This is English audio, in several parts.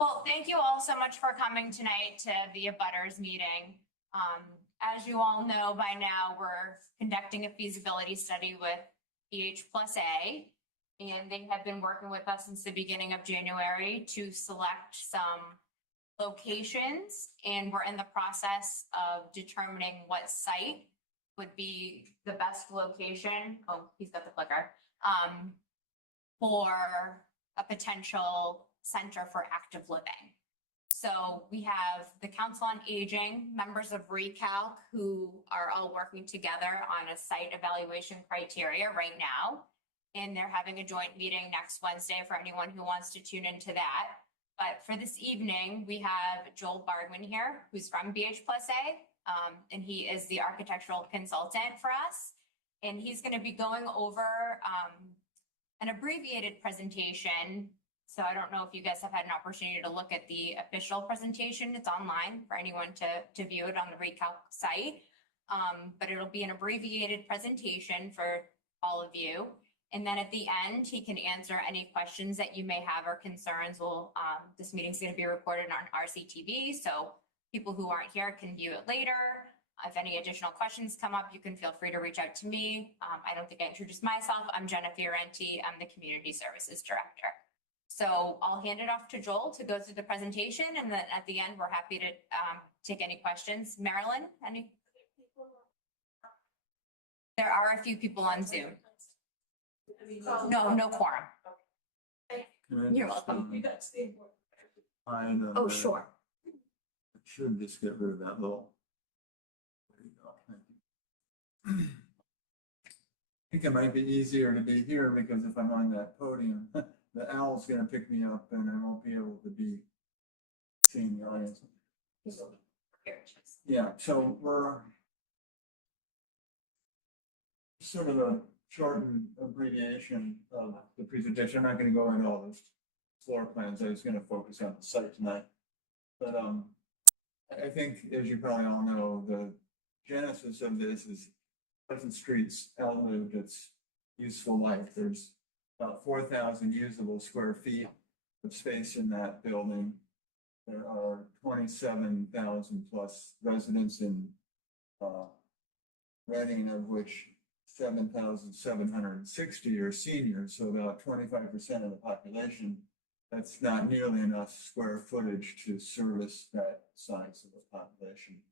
Well, thank you all so much for coming tonight to the abutters meeting. As you all know by now, we're conducting a feasibility study with BH plus A. And they have been working with us since the beginning of January to select some locations. And we're in the process of determining what site would be the best location. Oh, he's got the clicker. For a potential center for active living. So we have the Council on Aging, members of ReCalc, who are all working together on a site evaluation criteria right now. And they're having a joint meeting next Wednesday for anyone who wants to tune into that. But for this evening, we have Joel Bardwin here, who's from BH plus A, and he is the architectural consultant for us. And he's going to be going over an abbreviated presentation. So I don't know if you guys have had an opportunity to look at the official presentation. It's online for anyone to view it on the ReCalc site. But it'll be an abbreviated presentation for all of you. And then at the end, he can answer any questions that you may have or concerns. This meeting's going to be recorded on RCTV, so people who aren't here can view it later. If any additional questions come up, you can feel free to reach out to me. I don't think I introduced myself. I'm Jenna Fiorenti. I'm the Community Services Director. So I'll hand it off to Joel to go through the presentation, and then at the end, we're happy to take any questions. Marilyn, any? There are a few people on Zoom. No quorum. You're welcome. Oh, sure. I should just get rid of that little. There you go. Thank you. I think it might be easier to be here because if I'm on that podium, the owl's going to pick me up and I won't be able to be seeing the audience. Yeah, so we're sort of a shortened abbreviation of the presentation. I'm not going to go into all the floor plans. I was going to focus on the site tonight. But I think, as you probably all know, the genesis of this is Pleasant Street's outlived its useful life. There's about 4,000 usable square feet of space in that building. There are 27,000 plus residents in Reading, of which 7,760 are seniors, so about 25% of the population. That's not nearly enough square footage to service that size of the population.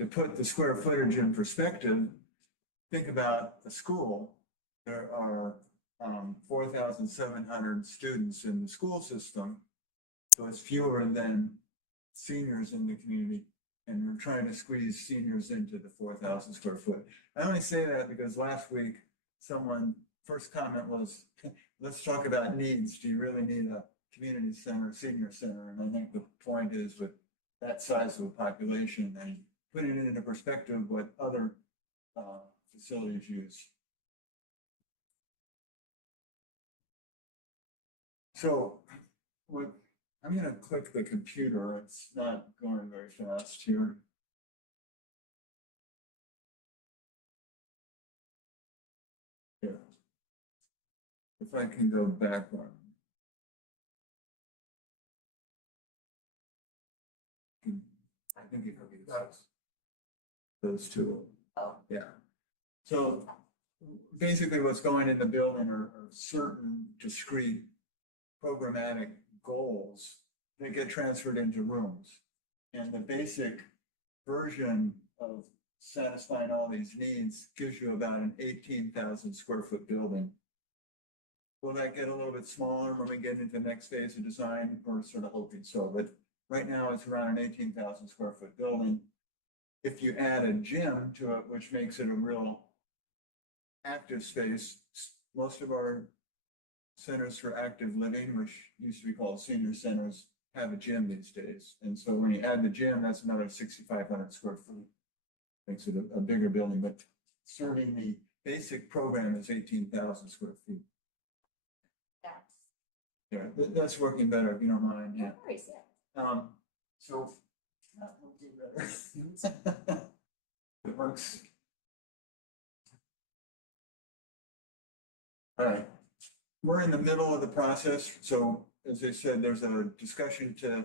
To put the square footage in perspective, think about a school. There are 4,700 students in the school system, so it's fewer than seniors in the community. And we're trying to squeeze seniors into the 4,000 square foot. I only say that because last week, first comment was, let's talk about needs. Do you really need a community center, senior center? And I think the point is with that size of a population and putting it into perspective what other facilities use. So I'm going to click the computer. It's not going very fast here. Yeah. If I can go back one. I think it could be those two. Oh. Yeah. So basically what's going in the building are certain discrete programmatic goals that get transferred into rooms. And the basic version of satisfying all these needs gives you about an 18,000 square foot building. Will that get a little bit smaller when we get into the next phase of design? We're sort of hoping so, but right now it's around an 18,000 square foot building. If you add a gym to it, which makes it a real active space, most of our centers for active living, which used to be called senior centers, have a gym these days. And so when you add the gym, that's another 6,500 square feet. Makes it a bigger building, but serving the basic program is 18,000 square feet. Yeah, that's working better if you don't mind. Yeah. So that will be better. It works. All right. We're in the middle of the process, so as I said, there's a discussion to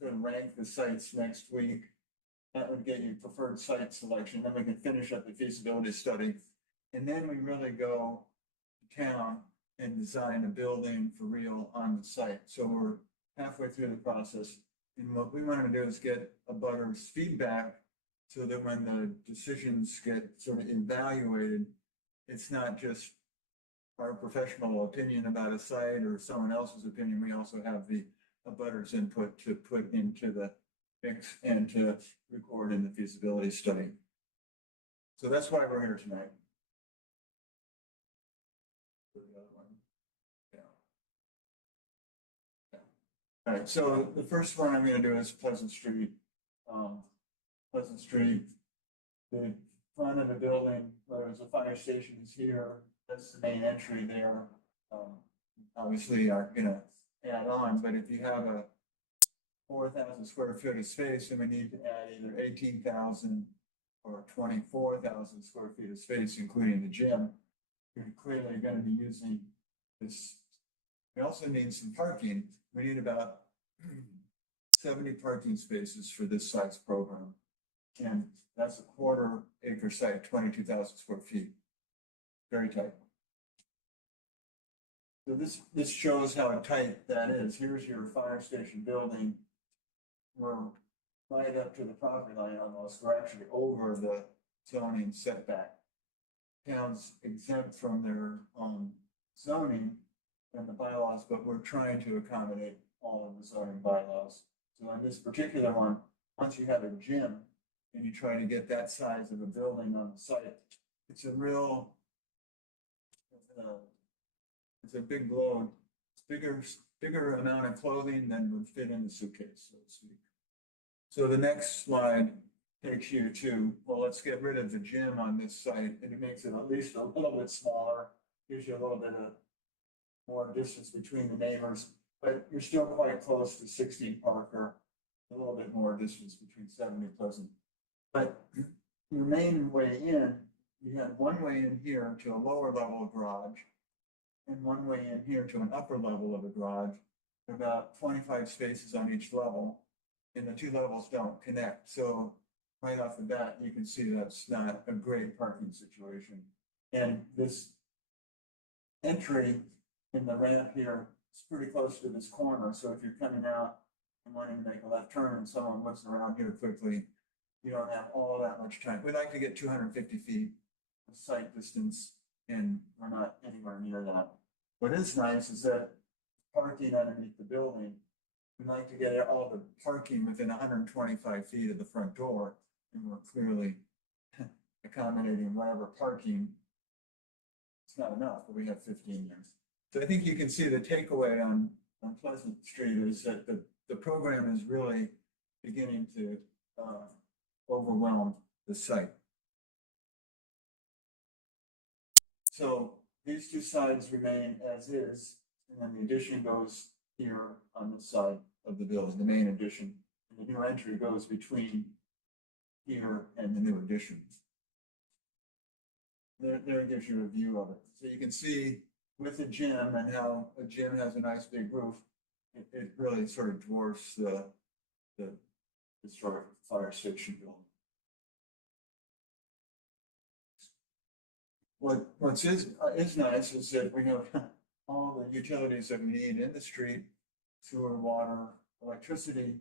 rank the sites next week. That would get you preferred site selection, then we can finish up the feasibility study. And then we really go to town and design a building for real on the site. So we're halfway through the process. And what we want to do is get a butter's feedback so that when the decisions get sort of evaluated, it's not just our professional opinion about a site or someone else's opinion. We also have the abutters input to put into the mix and to record in the feasibility study. So that's why we're here tonight. The other one. Yeah. All right, so the first one I'm going to do is Pleasant Street. Pleasant Street, the front of the building, where there's a fire station is here. That's the main entry there. Obviously, aren't going to add on, but if you have a 4,000 square foot of space, then we need to add either 18,000 or 24,000 square feet of space, including the gym. You're clearly going to be using this. We also need some parking. We need about 70 parking spaces for this size program. And that's a quarter acre site, 22,000 square feet. Very tight. So this shows how tight that is. Here's your fire station building. We're right up to the property line almost. We're actually over the zoning setback. Town's exempt from their zoning and the bylaws, but we're trying to accommodate all of the zoning bylaws. So on this particular one, once you have a gym and you try to get that size of a building on the site, it's a real, it's a big load. It's bigger amount of clothing than would fit in the suitcase, so to speak. So the next slide takes you to, well, let's get rid of the gym on this site, and it makes it at least a little bit smaller, gives you a little bit of more distance between the neighbors, but you're still quite close to 16 Parker, a little bit more distance between 70 Pleasant. But your main way in, you have one way in here to a lower level garage, and one way in here to an upper level of a garage, about 25 spaces on each level, and the two levels don't connect. So right off the bat, you can see that's not a great parking situation. And this entry in the ramp here is pretty close to this corner. So if you're coming out and wanting to make a left turn and someone looks around here quickly, you don't have all that much time. We'd like to get 250 feet of sight distance, and we're not anywhere near that. What is nice is that parking underneath the building, we'd like to get all the parking within 125 feet of the front door, and we're clearly accommodating whatever parking. It's not enough, but we have 15 years. So I think you can see the takeaway on Pleasant Street is that the program is really beginning to overwhelm the site. So these two sides remain as is, and then the addition goes here on this side of the building, the main addition. And the new entry goes between here and the new addition. There it gives you a view of it. So you can see with the gym and how a gym has a nice big roof, it really sort of dwarfs the historic fire station building. What's is nice is that we have all the utilities that we need in the street, sewer, water, electricity.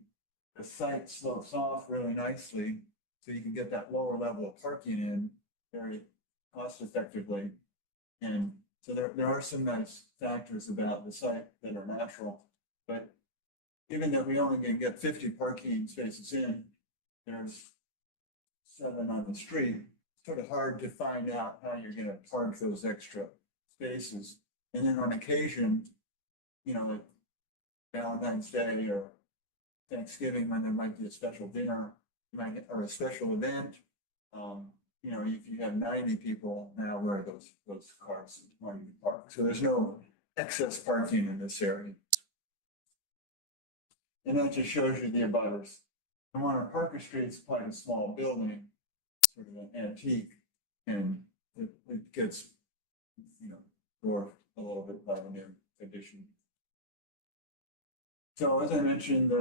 The site slopes off really nicely, so you can get that lower level of parking in very cost effectively. And so there are some nice factors about the site that are natural, but given that we only can get 50 parking spaces in, there's 7 on the street. Sort of hard to find out how you're going to park those extra spaces. And then on occasion, you know, like Valentine's Day or Thanksgiving, when there might be a special dinner, or a special event, you know, if you have 90 people now, where those cars want to park. So there's no excess parking in this area. And that just shows you the abutters. And on Parker Street, it's quite a small building, sort of an antique, and it gets, you know, dwarfed a little bit by the new addition. So as I mentioned,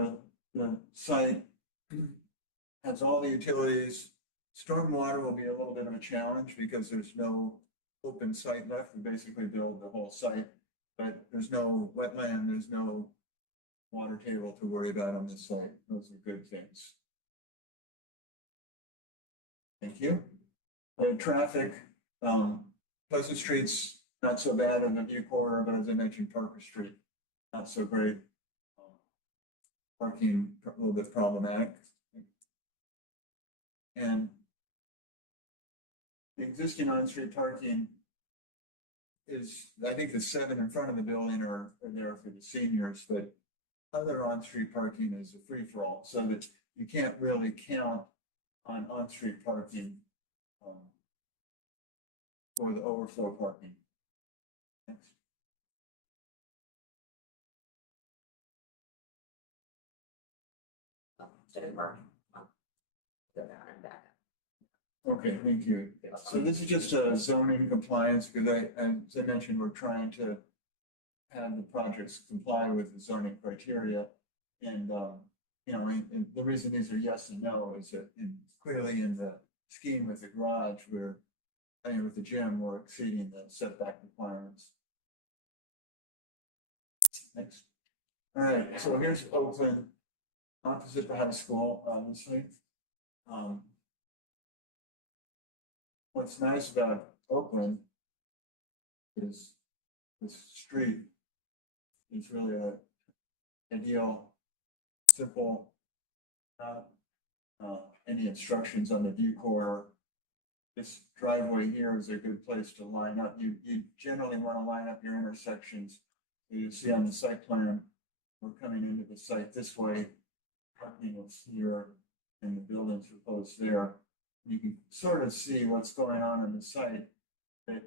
the site has all the utilities. Stormwater will be a little bit of a challenge because there's no open site left. We basically build the whole site, but there's no wetland, there's no water table to worry about on this site. Those are good things. Thank you. Traffic, Pleasant Street's not so bad in the view corridor, but as I mentioned, Parker Street, not so great. Parking a little bit problematic. And the existing on-street parking is, I think the 7 in front of the building are there for the seniors, but other on-street parking is a free-for-all, so that you can't really count on on-street parking for the overflow parking. Next. Okay, thank you. So this is just a zoning compliance, because as I mentioned, we're trying to have the projects comply with the zoning criteria. And, you know, and the reason these are yes and no is that clearly in the scheme with the garage, with the gym, we're exceeding the setback requirements. Next. All right, so here's Oakland, opposite the high school, obviously. What's nice about Oakland is this street is really a ideal, simple, not any instructions on the view corridor. This driveway here is a good place to line up. You generally want to line up your intersections. You see on the site plan, we're coming into the site this way, parking is here, and the building's proposed there. You can sort of see what's going on the site. That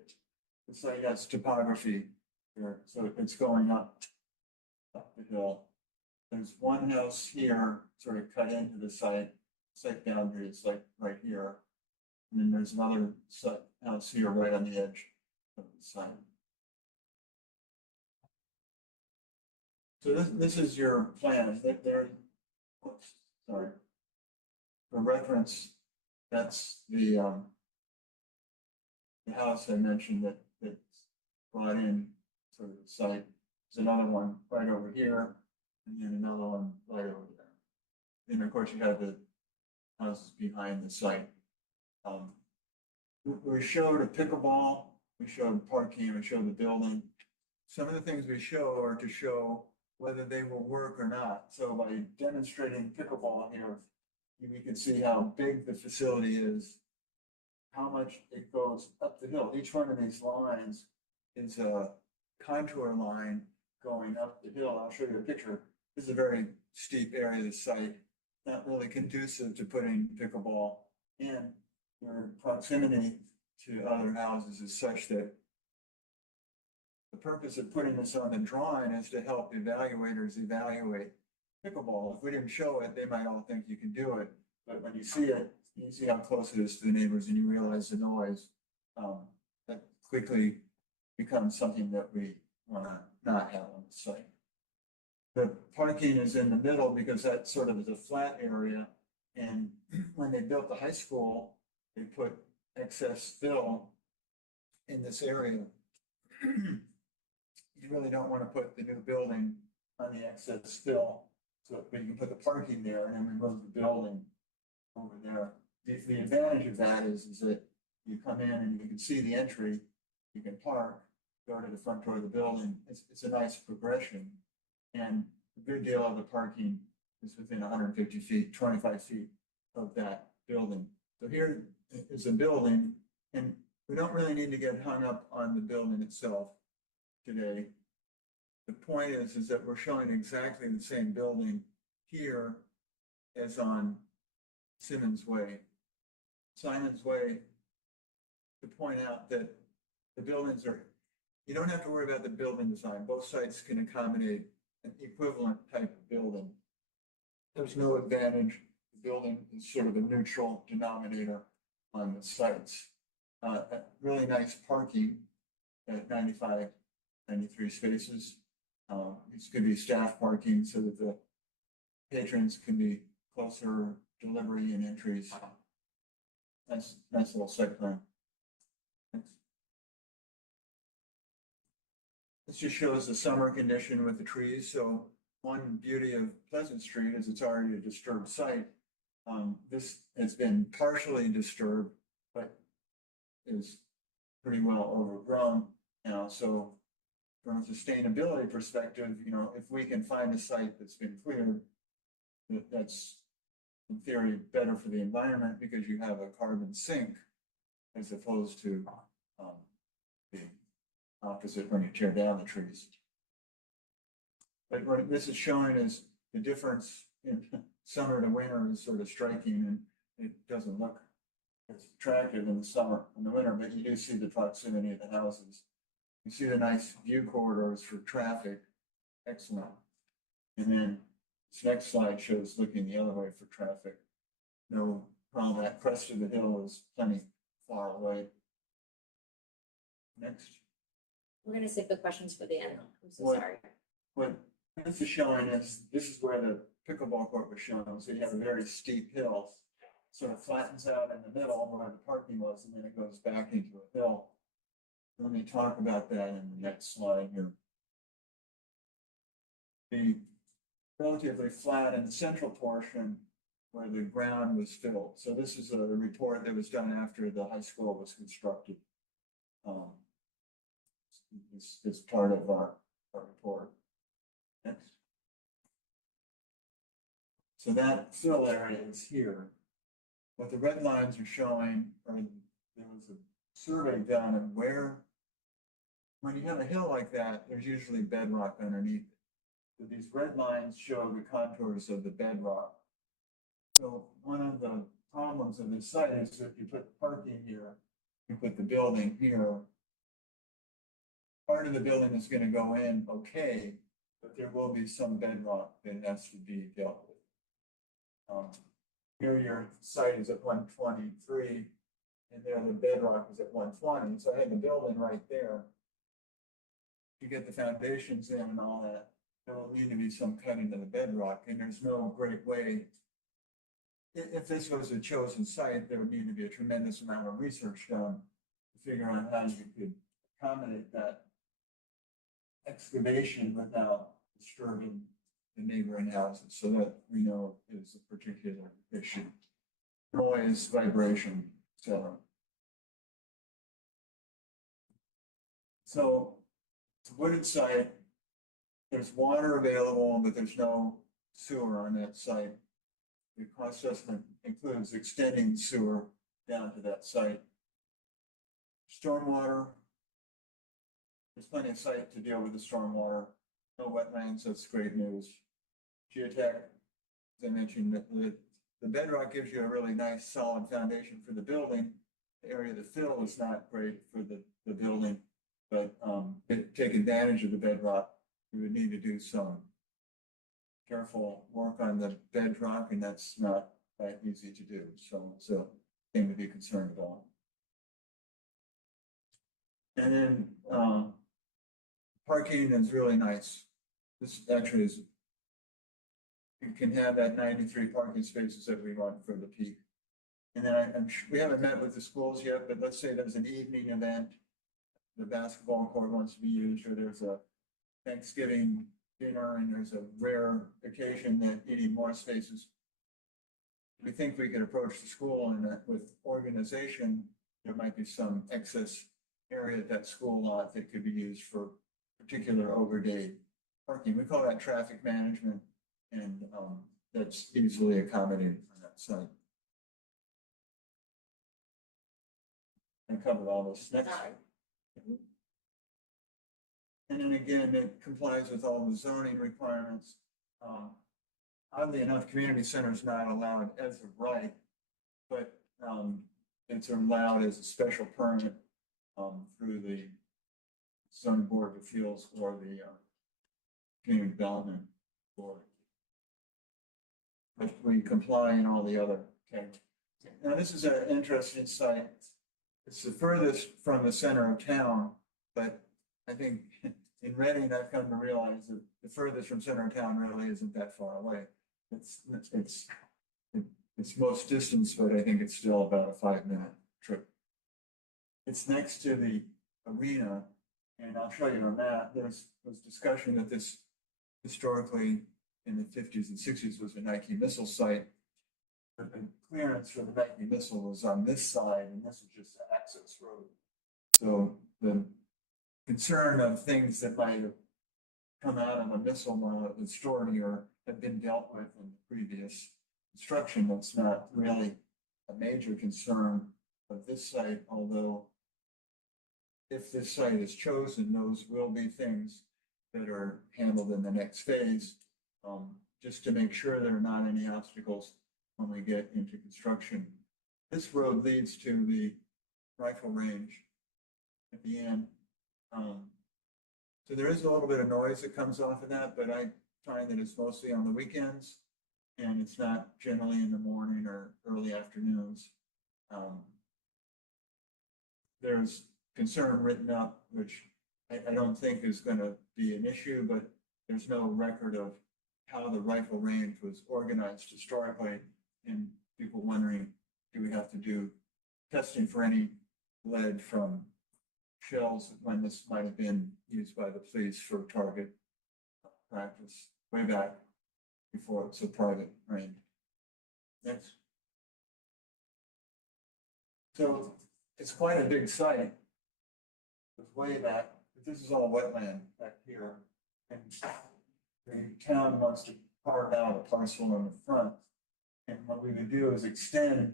the site has topography here, so it's going up the hill. There's one house here, sort of cut into the site boundary is like right here. And then there's another house here right on the edge of the site. So this is your plan. Sorry. For reference, that's the house I mentioned that's brought in sort of the site. There's another one right over here, and then another one right over there. And of course, you have the houses behind the site. We showed a pickleball, we showed parking, we showed the building. Some of the things we show are to show whether they will work or not. So by demonstrating pickleball here, we can see how big the facility is, how much it goes up the hill. Each one of these lines is a contour line going up the hill. I'll show you a picture. This is a very steep area of the site, not really conducive to putting pickleball in. Your proximity to other houses is such that the purpose of putting this on the drawing is to help evaluators evaluate pickleball. If we didn't show it, they might all think you can do it. But when you see it, you see how close it is to the neighbors and you realize the noise. That quickly becomes something that we want to not have on the site. The parking is in the middle because that sort of is a flat area. And when they built the high school, they put excess fill in this area. You really don't want to put the new building on the excess fill. So but you can put the parking there and then remove the building over there. The advantage of that is that you come in and you can see the entry, you can park, go to the front door of the building. It's a nice progression. And a good deal of the parking is within 150 feet, 25 feet of that building. So here is a building, and we don't really need to get hung up on the building itself today. The point is that we're showing exactly the same building here as on Simmons Way. Simon's Way, to point out that the buildings are, you don't have to worry about the building design. Both sites can accommodate an equivalent type of building. There's no advantage. The building is sort of a neutral denominator on the sites. Really nice parking at 95, 93 spaces. These could be staff parking so that the patrons can be closer delivery and entries. Nice little site plan. This just shows the summer condition with the trees. So one beauty of Pleasant Street is it's already a disturbed site. This has been partially disturbed, but is pretty well overgrown now. So from a sustainability perspective, if we can find a site that's been cleared, that's in theory better for the environment because you have a carbon sink as opposed to the opposite when you tear down the trees. But what this is showing is the difference in summer to winter is sort of striking, and it doesn't look as attractive in the summer and the winter, but you do see the proximity of the houses. You see the nice view corridors for traffic, excellent. And then this next slide shows looking the other way for traffic. No problem, that crest of the hill is plenty far away. Next. We're gonna save the questions for the end. I'm so What- sorry. What this is showing is, this is where the pickleball court was shown. So you have a very steep hill, sort of flattens out in the middle where the parking was, and then it goes back into a hill. Let me talk about that in the next slide here. The relatively flat in the central portion where the ground was filled. So this is a report that was done after the high school was constructed. It's part of our report. Next. So that fill area is here. What the red lines are showing, there was a survey done of where, when you have a hill like that, there's usually bedrock underneath it. So these red lines show the contours of the bedrock. So one of the problems of this site is that you put parking here, you put the building here. Part of the building is going to go in okay, but there will be some bedrock that has to be dealt with. Here your site is at 123, and there the bedrock is at 120. So I had the building right there. To get the foundations in and all that, there will need to be some cutting to the bedrock, and there's no great way. If this was a chosen site, there would need to be a tremendous amount of research done to figure out how you could accommodate that excavation without disturbing the neighboring houses. So that we know is a particular issue. Noise, vibration, etc. So it's a wooded site. There's water available, but there's no sewer on that site. The cost estimate includes extending sewer down to that site. Stormwater, there's plenty of site to deal with the stormwater. No wetlands, that's great news. Geotech, as I mentioned, the bedrock gives you a really nice solid foundation for the building. The area of the fill is not great for the building, but to take advantage of the bedrock, we would need to do some careful work on the bedrock, and that's not that easy to do. So it's a thing to be concerned about. And then parking is really nice. This actually is, you can have that 93 parking spaces that we want for the peak. And then we haven't met with the schools yet, but let's say there's an evening event, the basketball court wants to be used, or there's a Thanksgiving dinner and there's a rare occasion that you need more spaces. We think we could approach the school and that with organization, there might be some excess area at that school lot that could be used for particular overday parking. We call that traffic management, and that's easily accommodated on that site. I covered all this. Next. And then again, it complies with all the zoning requirements. Oddly enough, community center is not allowed as of right, but it's allowed as a special permit through the zoning board of appeals or the community development board. But we comply in all the other categories. Now this is an interesting site. It's the furthest from the center of town, but I think in Reading, I've come to realize that the furthest from center of town really isn't that far away. It's most distance, but I think it's still about a 5-minute trip. It's next to the arena, and I'll show you on that. There's discussion that this historically in the 50s and 60s was a Nike missile site. But the clearance for the Nike missile was on this side, and this is just the access road. So the concern of things that might have come out of a missile while it was stored here have been dealt with in the previous construction. That's not really a major concern of this site, although if this site is chosen, those will be things that are handled in the next phase, just to make sure there are not any obstacles when we get into construction. This road leads to the rifle range at the end. So there is a little bit of noise that comes off of that, but I find that it's mostly on the weekends and it's not generally in the morning or early afternoons. There's concern written up, which I don't think is going to be an issue, but there's no record of how the rifle range was organized historically, and people wondering, do we have to do testing for any lead from shells when this might have been used by the police for target practice way back before it's a private range. Next. So it's quite a big site. It's way back, but this is all wetland back here. And the town wants to carve out a parcel on the front. And what we would do is extend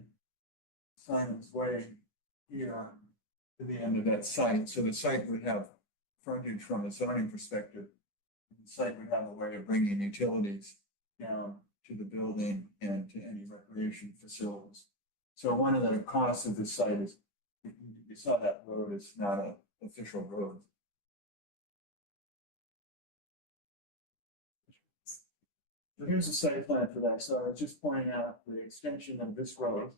Simon's Way here to the end of that site. So the site would have frontage from a zoning perspective. The site would have a way of bringing utilities down to the building and to any recreation facilities. So one of the costs of this site is, you saw that road is not an official road. So here's a site plan for that. So I was just pointing out the extension of this road.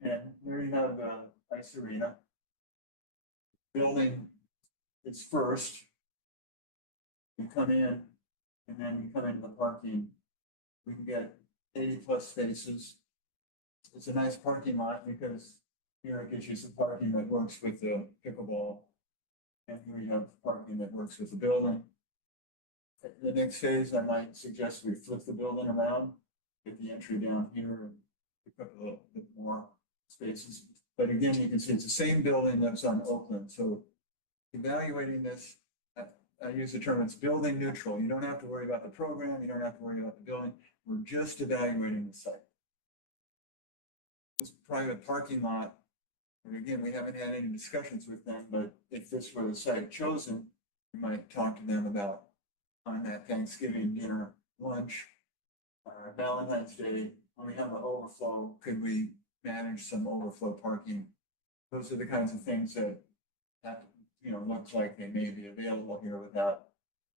And here you have the ice arena. Building is first. You come in, and then you come into the parking. We can get 80+ spaces. It's a nice parking lot because here it gives you some parking that works with the pickleball. And here you have parking that works with the building. The next phase, I might suggest we flip the building around, get the entry down here and pick up a little bit more spaces. But again, you can see it's the same building that's on Oakland. So evaluating this, I use the term, it's building neutral. You don't have to worry about the program. You don't have to worry about the building. We're just evaluating the site. This private parking lot, and again, we haven't had any discussions with them, but if this were the site chosen, we might talk to them about on that Thanksgiving dinner, lunch, Valentine's Day, when we have an overflow, could we manage some overflow parking? Those are the kinds of things that looks like they may be available here without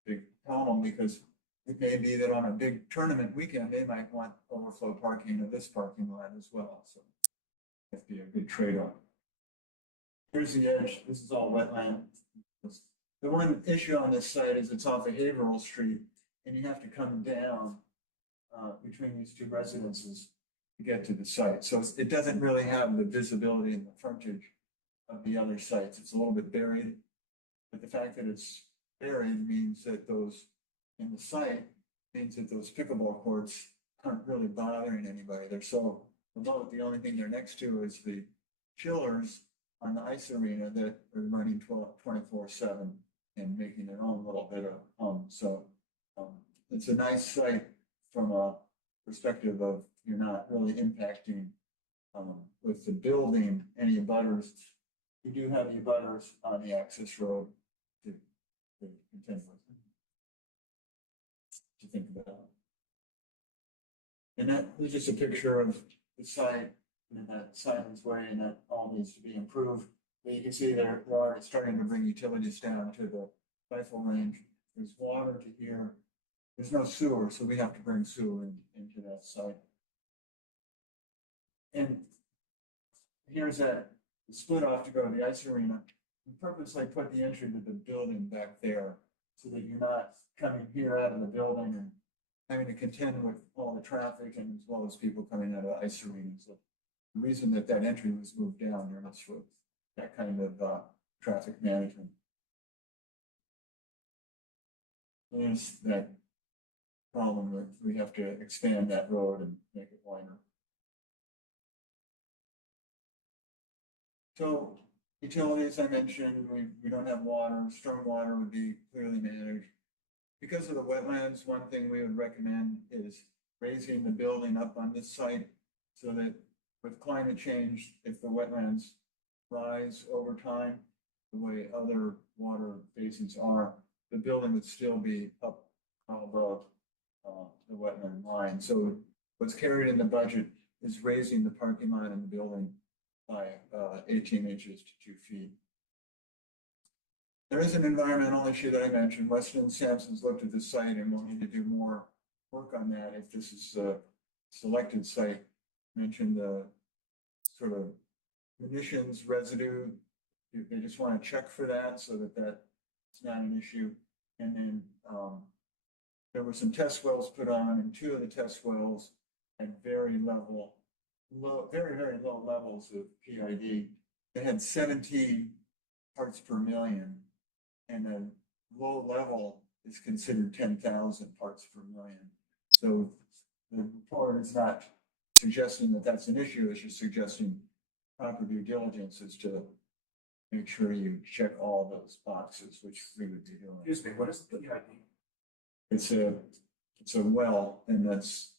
big problem, because it may be that on a big tournament weekend, they might want overflow parking of this parking lot as well. So that'd be a good trade-off. Here's the edge. This is all wetland. The one issue on this site is it's off of Haverhill Street, and you have to come down between these two residences to get to the site. So it doesn't really have the visibility and the frontage of the other sites. It's a little bit buried, but the fact that it's buried means that those in the site means that those pickleball courts aren't really bothering anybody. They're so remote. The only thing they're next to is the chillers on the ice arena that are running 24/7 and making their own little bit of hum. So it's a nice site from a perspective of you're not really impacting with the building any abutters. You do have the abutters on the access road to contend with, to think about. And that is just a picture of the site and that Simon's Way, and that all needs to be improved. But you can see they're already starting to bring utilities down to the rifle range. There's water to here. There's no sewer, so we have to bring sewer into that site. And here's that split off to go to the ice arena. we purposely put the entry to the building back there so that you're not coming here out of the building and having to contend with all the traffic and as well as people coming out of ice arenas. So the reason that that entry was moved down there was for that kind of traffic management. There's that problem with we have to expand that road and make it wider. So utilities, I mentioned, we don't have water, stormwater would be clearly managed. Because of the wetlands, one thing we would recommend is raising the building up on this site so that with climate change, if the wetlands rise over time, the way other water basins are, the building would still be up above the wetland line. So what's carried in the budget is raising the parking lot in the building by 18 inches to 2 feet. There is an environmental issue that I mentioned. Weston and Sampson's looked at the site and will need to do more work on that if this is a selected site. I mentioned the sort of emissions residue. They just want to check for that so that that's not an issue. And then there were some test wells put on, and 2 of the test wells had very low levels of PID. They had 17 parts per million, and a low level is considered 10,000 parts per million. So the report is not suggesting that that's an issue, it's just suggesting proper due diligence is to make sure you check all those boxes, which we would be doing. Excuse me, what is the PID? It's a well, and that's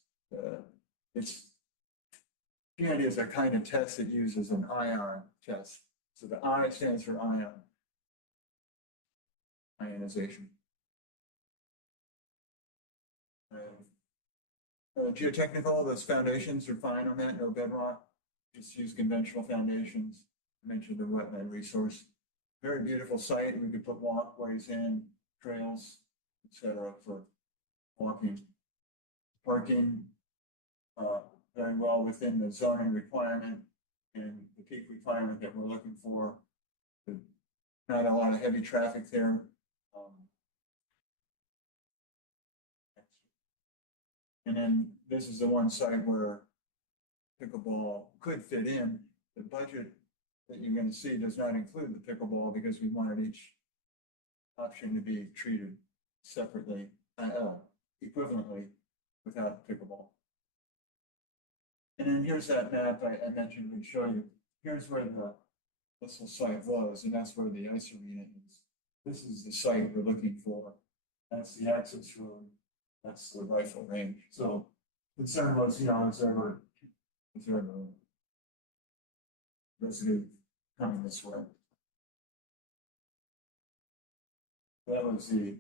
PID is a kind of test that uses an ion test. So the I stands for ion, ionization. Geotechnical, those foundations are fine on that, no bedrock. Just use conventional foundations. I mentioned the wetland resource. Very beautiful site. We could put walkways in, trails, etc. for walking. Parking very well within the zoning requirement and the peak requirement that we're looking for. Not a lot of heavy traffic there. And then this is the one site where pickleball could fit in. The budget that you're going to see does not include the pickleball because we wanted each option to be treated separately, equivalently without pickleball. And then here's that map I mentioned we'd show you. Here's where the missile site was, and that's where the ice arena is. This is the site we're looking for. That's the access road. That's the rifle range. So concern was, is there a residue coming this way? That was the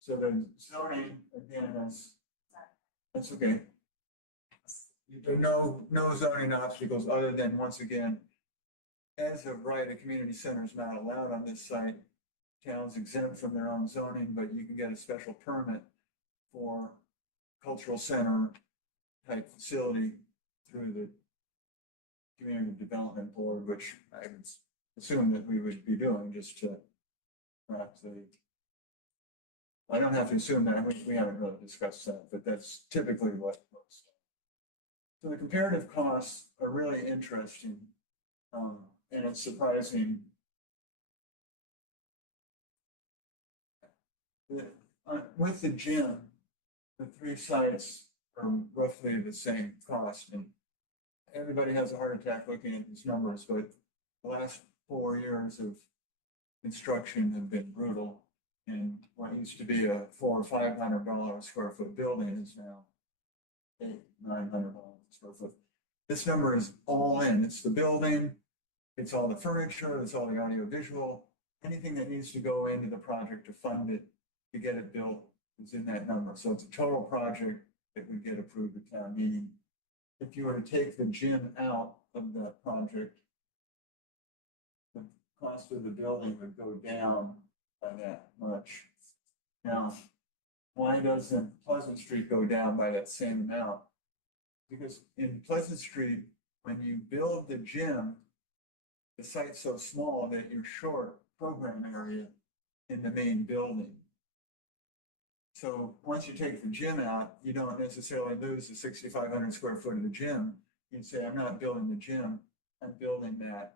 so the zoning again that's okay. There are no zoning obstacles other than once again, as of right, a community center is not allowed on this site. Towns exempt from their own zoning, but you can get a special permit for cultural center type facility through the Community Development Board, which I would assume that we would be doing just to perhaps I don't have to assume that, we haven't really discussed that, but that's typically what most. So the comparative costs are really interesting, and it's surprising. With the gym, the 3 sites are roughly the same cost, and everybody has a heart attack looking at these numbers, but the last 4 years of construction have been brutal, and what used to be a $400 or $500 square foot building is now $800-900 square foot. This number is all in. It's the building, it's all the furniture, it's all the audio visual, anything that needs to go into the project to fund it, to get it built is in that number. So it's a total project that would get approved at town meeting. If you were to take the gym out of that project, the cost of the building would go down by that much. Now, why doesn't Pleasant Street go down by that same amount? Because in Pleasant Street, when you build the gym, the site's so small that you're short program area in the main building. So once you take the gym out, you don't necessarily lose the 6,500 square foot of the gym. You'd say, I'm not building the gym, I'm building that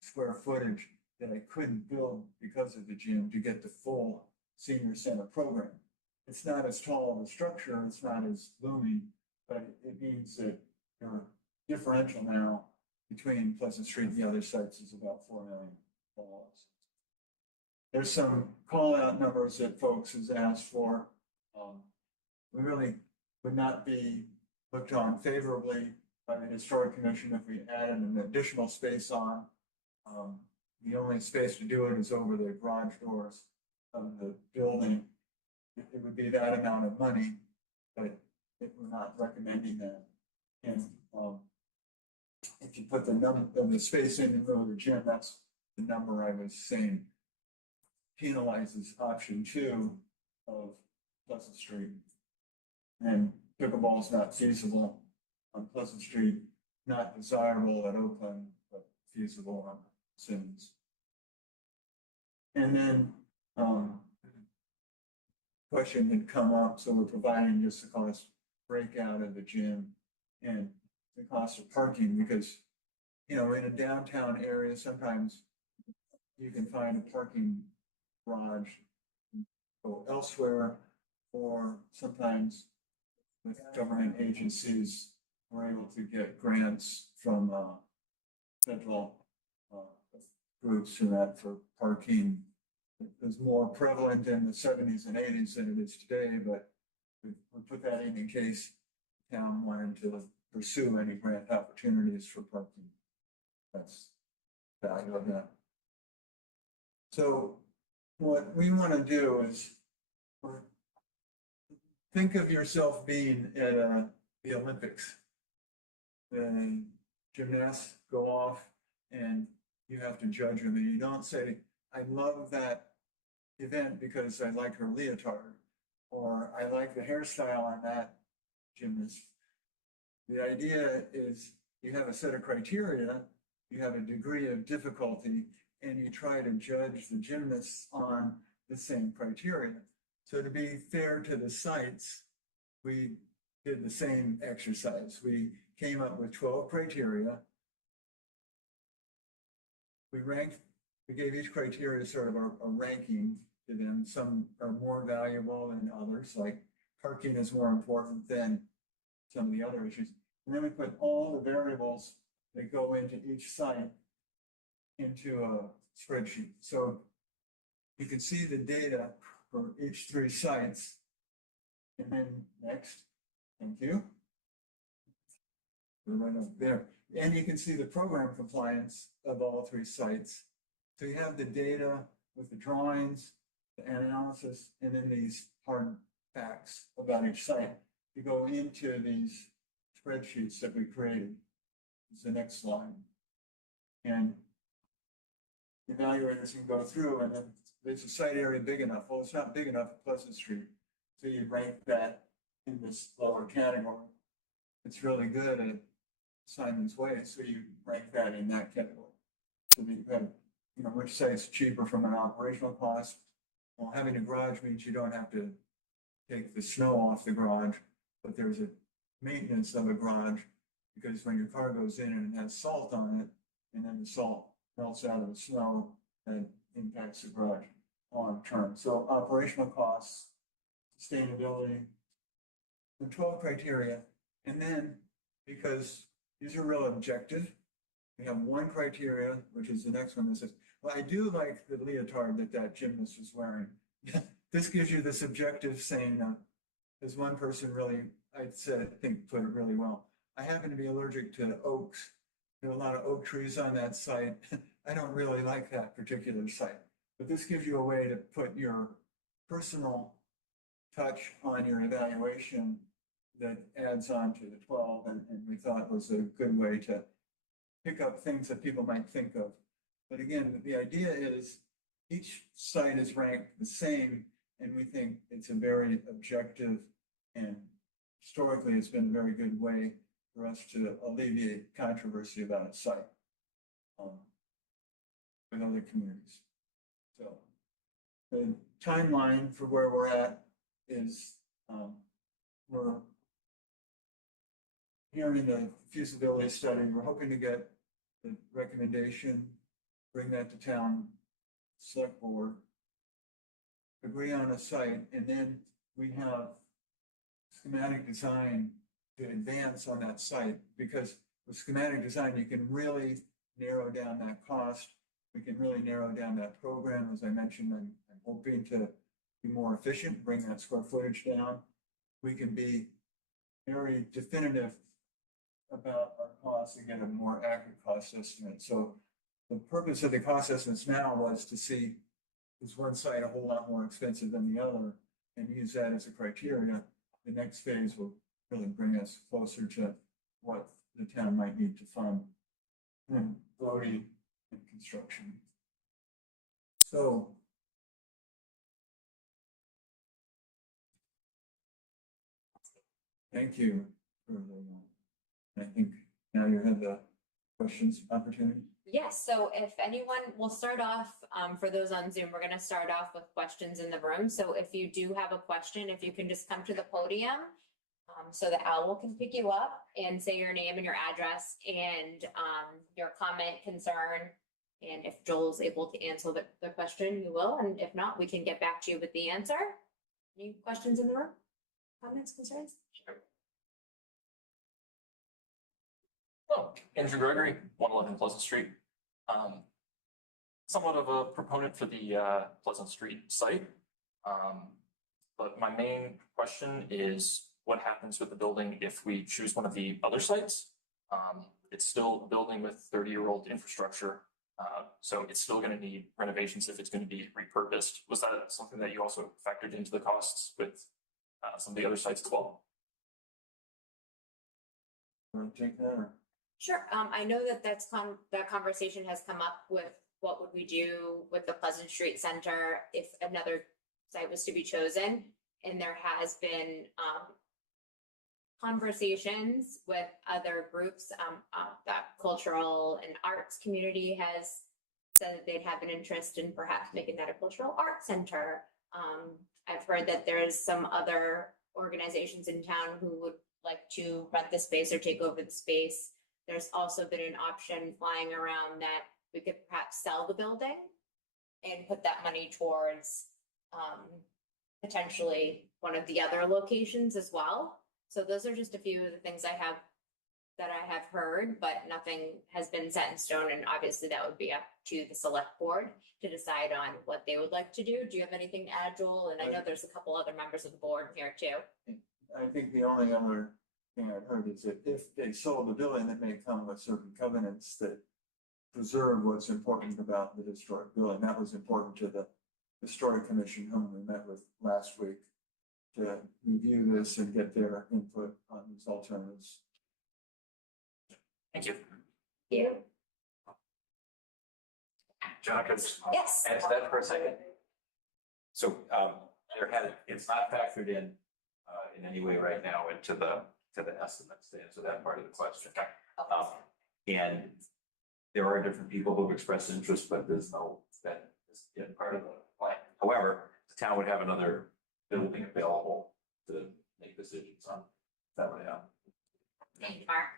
square footage that I couldn't build because of the gym to get the full senior center program. It's not as tall of a structure, it's not as looming, but it means that your differential now between Pleasant Street and the other sites is about $4 million. There's some call out numbers that folks has asked for. We really would not be looked on favorably by the Historic Commission if we added an additional space on. The only space to do it is over the garage doors of the building. It would be that amount of money, but we're not recommending that. And if you put the number of the space in the middle of the gym, that's the number I was saying penalizes option 2 of Pleasant Street. And pickleball is not feasible on Pleasant Street, not desirable at Oakland, but feasible on Simmons. And then question had come up, so we're providing just the cost breakout of the gym and the cost of parking, because, you know, in a downtown area, sometimes you can find a parking garage go elsewhere, or sometimes with government agencies, we're able to get grants from federal groups and that for parking. It was more prevalent in the 70s and 80s than it is today, but we put that in case the town wanted to pursue any grant opportunities for parking. That's the value of that. So what we want to do is think of yourself being at the Olympics. The gymnasts go off and you have to judge them, and you don't say, I love that event because I like her leotard, or I like the hairstyle on that gymnast. The idea is you have a set of criteria, you have a degree of difficulty, and you try to judge the gymnasts on the same criteria. So to be fair to the sites, we did the same exercise. We came up with 12 criteria. We gave each criteria sort of a ranking to them. Some are more valuable than others, like parking is more important than some of the other issues. And then we put all the variables that go into each site into a spreadsheet. So you can see the data for each 3 sites. And then next, thank you. We're right up there. And you can see the program compliance of all 3 sites. So you have the data with the drawings, the analysis, and then these hard facts about each site. You go into these spreadsheets that we created. It's the next slide. And evaluators can go through, and then there's a site area big enough. Well, it's not big enough at Pleasant Street. So you rank that in this lower category. It's really good at Simon's Way, so you rank that in that category. So that you have, you know, which site's cheaper from an operational cost. Well, having a garage means you don't have to take the snow off the garage, but there's a maintenance of a garage, because when your car goes in and it has salt on it, and then the salt melts out of the snow, that impacts the garage long term. So operational costs, sustainability, the 12 criteria, and then because these are real objective, we have one criteria, which is the next one that says, well, I do like the leotard that gymnast is wearing. This gives you the subjective saying, there's one person really, I think put it really well. I happen to be allergic to oaks. There are a lot of oak trees on that site. I don't really like that particular site. But this gives you a way to put your personal touch on your evaluation that adds on to the 12, and we thought was a good way to pick up things that people might think of. But again, the idea is each site is ranked the same, and we think it's a very objective, and historically it's been a very good way for us to alleviate controversy about a site. with other communities. So the timeline for where we're at is, we're hearing the feasibility study. We're hoping to get the recommendation, bring that to town select board, agree on a site, and then we have schematic design to advance on that site, because with schematic design, you can really narrow down that cost. We can really narrow down that program. As I mentioned, I'm hoping to be more efficient, bring that square footage down. We can be very definitive about our costs and get a more accurate cost estimate. So the purpose of the cost estimates now was to see, is one site a whole lot more expensive than the other, and use that as a criteria. The next phase will really bring us closer to what the town might need to fund in voting and construction. So thank you for the, I think now you have the questions opportunity. Yes, so if anyone, we'll start off, for those on Zoom, we're gonna start off with questions in the room. So if you do have a question, if you can just come to the podium, so that Owl can pick you up and say your name and your address and, your comment, concern. And if Joel's able to answer the question, he will, and if not, we can get back to you with the answer. Any questions in the room? Comments, concerns? Hello, Andrew Gregory, 111 Pleasant Street. Somewhat of a proponent for the Pleasant Street site. But my main question is what happens with the building if we choose one of the other sites? It's still a building with 30-year-old infrastructure. So it's still going to need renovations if it's going to be repurposed. Was that something that you also factored into the costs with some of the other sites as well? Want to take that? Or? Sure, I know that that conversation has come up with what would we do with the Pleasant Street Center if another site was to be chosen? And there has been, conversations with other groups, that cultural and arts community has said that they'd have an interest in perhaps making that a cultural arts center. I've heard that there's some other organizations in town who would like to rent the space or take over the space. There's also been an option flying around that we could perhaps sell the building and put that money towards potentially one of the other locations as well. So those are just a few of the things I have heard, but nothing has been set in stone. And obviously that would be up to the select board to decide on what they would like to do. Do you have anything to add, Joel? And I know there's a couple other members of the board here too. I think the only other thing I've heard is that if they sold the building, that may come with certain covenants that preserve what's important about the historic building. That was important to the Historic Commission, whom we met with last week, to review this and get their input on these alternatives. Thank you. You? John, could Yes. answer that for a second? So it's not factored in any way right now into the estimates to answer that part of the question. And there are different people who've expressed interest, but there's no, that is yet part of the plan. However, the town would have another building available to make decisions on. That would happen. Thank you, Mark.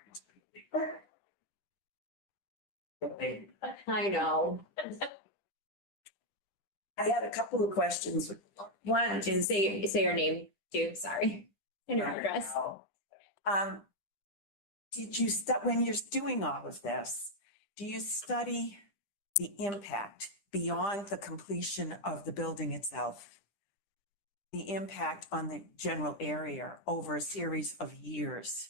I know. I had a couple of questions. One And is, say your name too, sorry, and your address. did you when you're doing all of this, do you study the impact beyond the completion of the building itself? The impact on the general area over a series of years?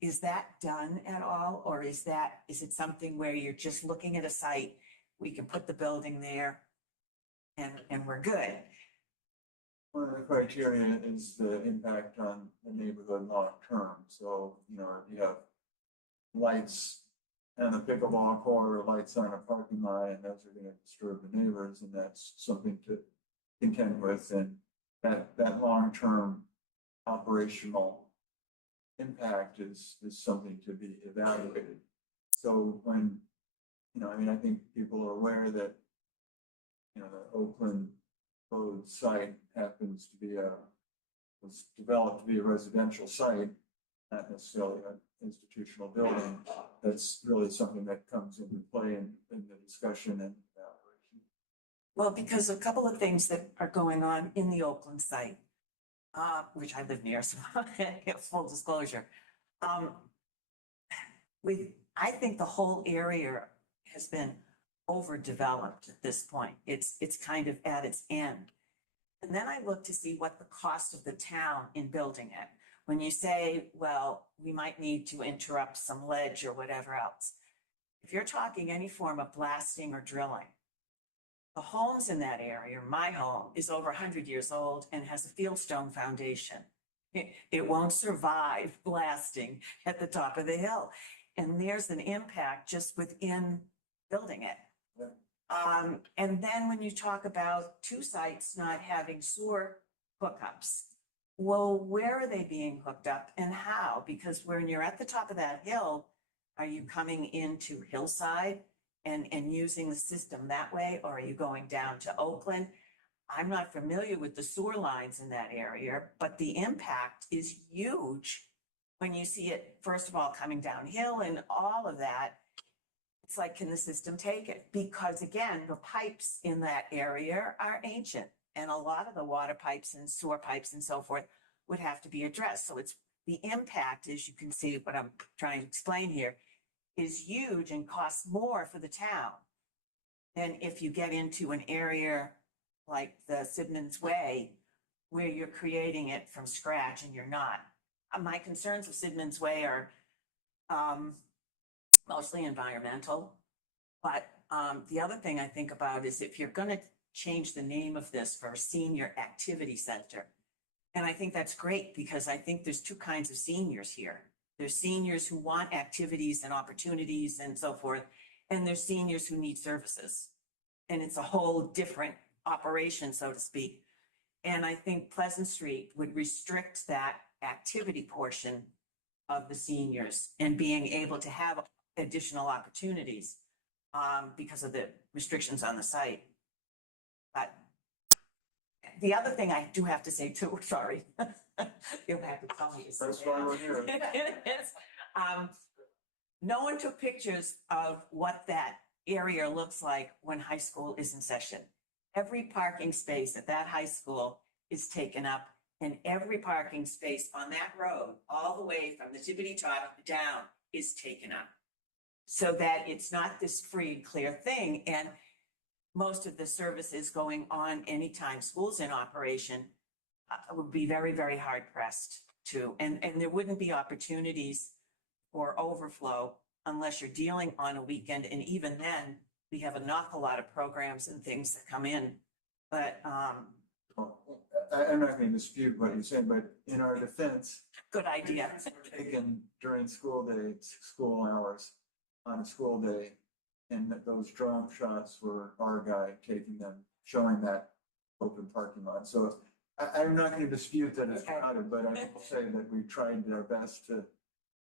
Is that done at all, or is it something where you're just looking at a site, we can put the building there and we're good? One of the criteria is the impact on the neighborhood long term. So, you know, if you have lights and a pickleball court or lights on a parking lot, and those are going to disturb the neighbors, and that's something to contend with. And that long term operational impact is something to be evaluated. So when I mean, I think people are aware that, the Oakland Road site happens to be was developed to be a residential site, not necessarily an institutional building. That's really something that comes into play in the discussion and evaluation. Well, because a couple of things that are going on in the Oakland site, which I live near, so full disclosure. I think the whole area has been overdeveloped at this point. It's kind of at its end. And then I look to see what the cost of the town in building it. When you say, well, we might need to interrupt some ledge or whatever else. If you're talking any form of blasting or drilling, the homes in that area, my home, is over 100 years old and has a fieldstone foundation. It won't survive blasting at the top of the hill. And there's an impact just within building it. And then when you talk about two sites not having sewer hookups, well, where are they being hooked up and how? Because when you're at the top of that hill, are you coming into Hillside and using the system that way? Or are you going down to Oakland? I'm not familiar with the sewer lines in that area, but the impact is huge when you see it, first of all, coming downhill and all of that. It's like, can the system take it? Because again, the pipes in that area are ancient, and a lot of the water pipes and sewer pipes and so forth would have to be addressed. So it's the impact, as you can see what I'm trying to explain here, is huge and costs more for the town than if you get into an area like the Sidman's Way, where you're creating it from scratch and you're not. My concerns with Sidman's Way are mostly environmental. But the other thing I think about is if you're going to change the name of this for a senior activity center, and I think that's great because I think there's two kinds of seniors here. There's seniors who want activities and opportunities and so forth, and there's seniors who need services. And it's a whole different operation, so to speak. And I think Pleasant Street would restrict that activity portion of the seniors and being able to have additional opportunities because of the restrictions on the site. But the other thing I do have to say too, sorry, you'll have to tell me. That's why we're here. No one took pictures of what that area looks like when high school is in session. Every parking space at that high school is taken up, and every parking space on that road, all the way from the tippity top down, is taken up. So that it's not this free and clear thing. And most of the services going on anytime school's in operation would be very, very hard pressed to. And there wouldn't be opportunities for overflow unless you're dealing on a weekend. And even then, we have an awful lot of programs and things that come in. But I'm not going to dispute what you're saying, but in our defense, good idea. taken during school hours on a school day, and that those drone shots were our guy taking them, showing that open parking lot. So I'm not going to dispute that it's Okay. crowded, but I will say that we tried our best to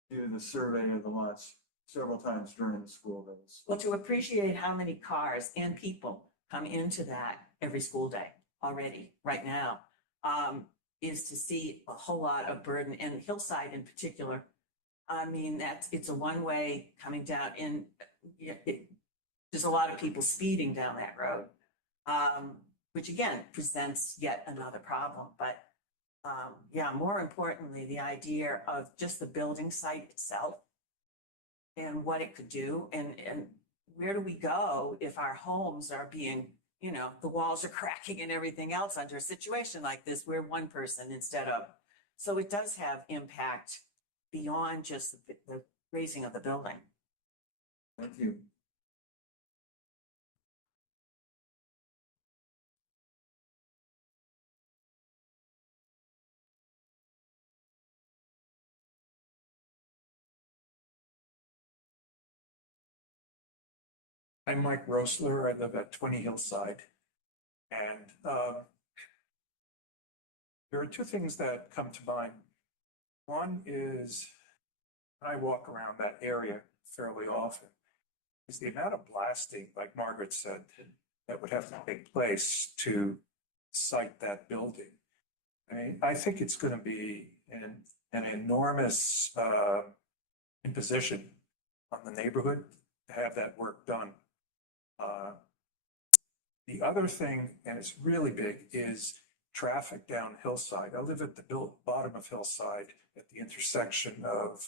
do the survey of the lots several times during the school days. Well, to appreciate how many cars and people come into that every school day already right now, is to see a whole lot of burden, and Hillside in particular. I mean, it's a one-way coming down in, there's a lot of people speeding down that road, which again presents yet another problem. But yeah, more importantly, the idea of just the building site itself and what it could do, and where do we go if our homes are being, the walls are cracking and everything else under a situation like this, we're one person instead of. So it does have impact beyond just the raising of the building. Thank you. I'm Mike Rosler. I live at 20 Hillside. And there are two things that come to mind. One is I walk around that area fairly often. is the amount of blasting, like Margaret said, that would have to take place to site that building. I think it's going to be an enormous imposition on the neighborhood to have that work done. The other thing, and it's really big, is traffic down Hillside. I live at the bottom of Hillside at the intersection of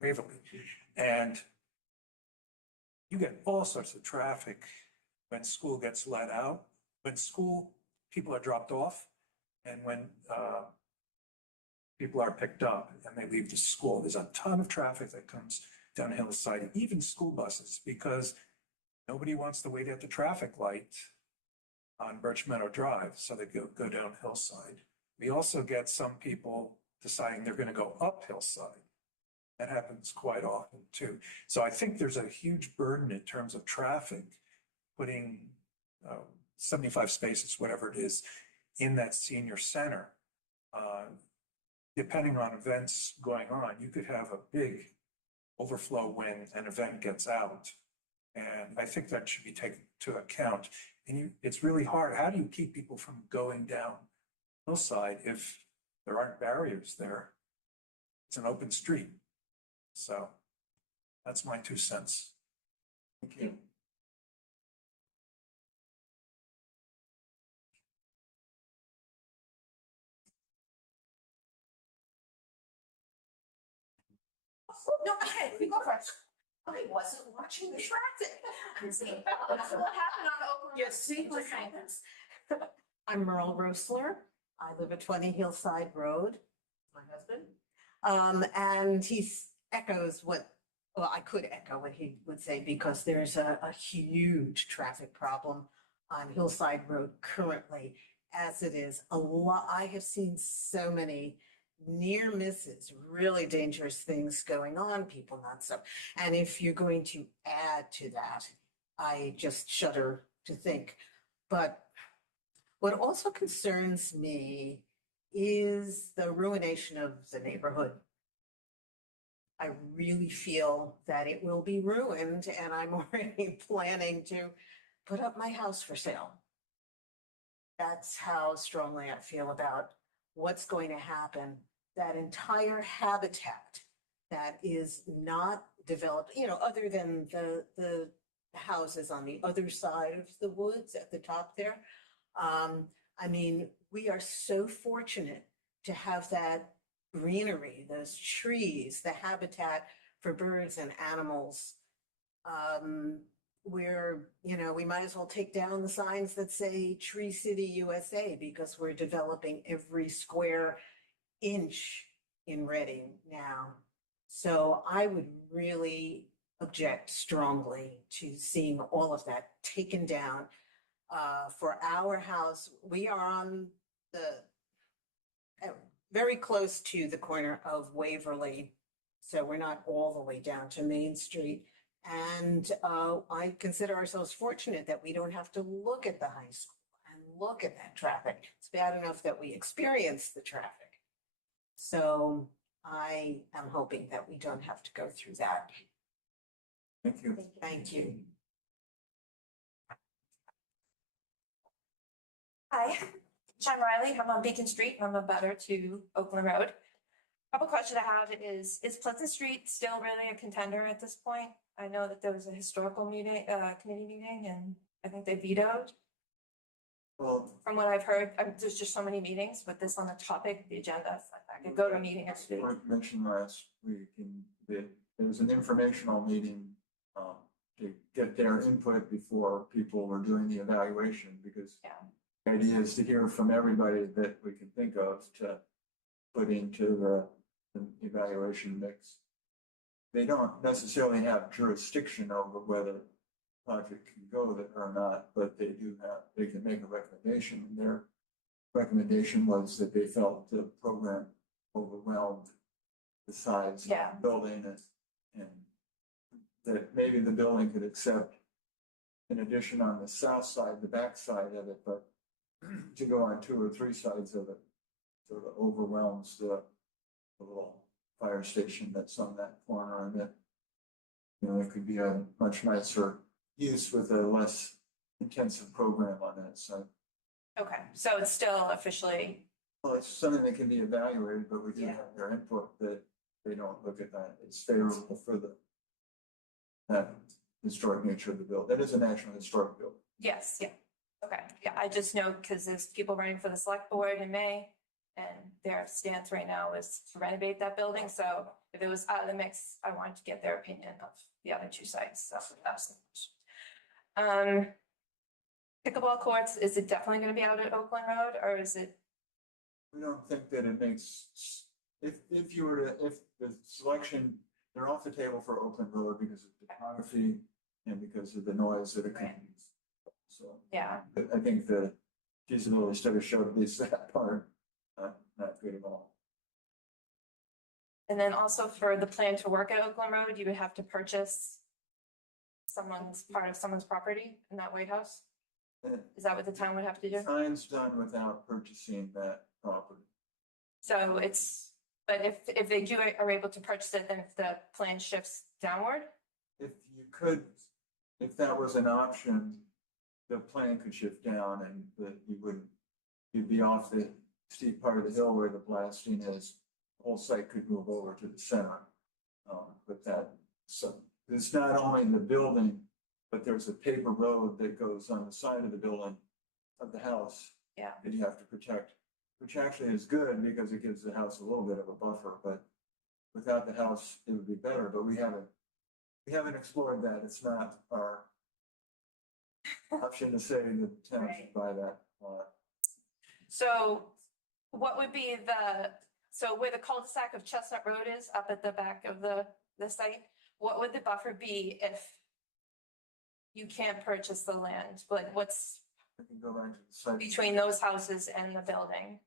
Waverly. And you get all sorts of traffic when school gets let out, when school people are dropped off, and when people are picked up and they leave the school. There's a ton of traffic that comes down Hillside, even school buses, because nobody wants to wait at the traffic light on Birch Meadow Drive, so they go down Hillside. We also get some people deciding they're going to go up Hillside. That happens quite often too. So I think there's a huge burden in terms of traffic, putting 75 spaces, whatever it is, in that senior center. Depending on events going on, you could have a big overflow when an event gets out. And I think that should be taken into account. And it's really hard. How do you keep people from going down Hillside if there aren't barriers there? It's an open street. So that's my 2 cents. Thank you. No, okay, we go first. I wasn't watching the traffic. What happened on Oakland? Yes, see what happens. I'm Merle Rosler. I live at 20 Hillside Road, my husband. And he echoes what, well, I could echo what he would say because there's a huge traffic problem on Hillside Road currently as it is. I have seen so many near misses, really dangerous things going on, people not so. And if you're going to add to that, I just shudder to think. But what also concerns me is the ruination of the neighborhood. I really feel that it will be ruined, and I'm already planning to put up my house for sale. That's how strongly I feel about what's going to happen. That entire habitat that is not developed, other than the houses on the other side of the woods at the top there. I mean, we are so fortunate to have that greenery, those trees, the habitat for birds and animals. We might as well take down the signs that say Tree City USA because we're developing every square inch in Reading now. So I would really object strongly to seeing all of that taken down. For our house, we are on very close to the corner of Waverly. So we're not all the way down to Main Street. And I consider ourselves fortunate that we don't have to look at the high school and look at that traffic. It's bad enough that we experience the traffic. So I am hoping that we don't have to go through that. Thank you. Thank you. Hi, Sean Riley. I'm on Beacon Street. I'm a butter to Oakland Road. Couple questions I have is Pleasant Street still really a contender at this point? I know that there was a historical meeting, committee meeting, and I think they vetoed. Well, From what I've heard, there's just so many meetings with this on the topic, the agenda. I could go to a meeting next week. I mentioned last week, and there was an informational meeting to get their input before people were doing the evaluation, because Yeah. the idea is to hear from everybody that we can think of to put into the evaluation mix. They don't necessarily have jurisdiction over whether project can go there or not, but they can make a recommendation. And their recommendation was that they felt the program overwhelmed the size of Yeah. the building, and that maybe the building could accept an addition on the south side, the back side of it, but to go on 2 or 3 sides of it sort of overwhelms the little fire station that's on that corner, and that You know, it could be a much nicer use with a less intensive program on that site. Okay, so it's still officially, Well, it's something that can be evaluated, but we do Yeah. have their input that they don't look at that. It's favorable for that historic nature of the building. That is a national historic building. yes, yeah. Okay, yeah, I just know because there's people running for the select board in May. And their stance right now is to renovate that building, so if it was out of the mix, I wanted to get their opinion of the other two sites, so that's the question. Pickleball courts, is it definitely gonna be out at Oakland Road, or is it, We don't think that it makes, if you were to, if the selection, they're off the table for Oakland Road because of topography and because of the noise that it can Right. use. So yeah, I think the feasibility study showed at least that part, not good at all. and then also for the plan to work at Oakland Road, you would have to purchase part of someone's property in that White House? And Is that what the town would have to do? Sign's done without purchasing that property. So but if they are able to purchase it, then if the plan shifts downward? If you could, if that was an option, the plan could shift down and that you'd be off the steep part of the hill where the blasting is. The whole site could move over to the center. But so it's not only the building, but there's a paper road that goes on the side of the building of the house. Yeah. That you have to protect, which actually is good because it gives the house a little bit of a buffer, but without the house, it would be better, but we haven't explored that. It's not our option to say the town should buy that lot. So what would be so where the cul-de-sac of Chestnut Road is up at the back of the site, what would the buffer be if you can't purchase the land? Like what's We can go back to the site. between those houses and the building?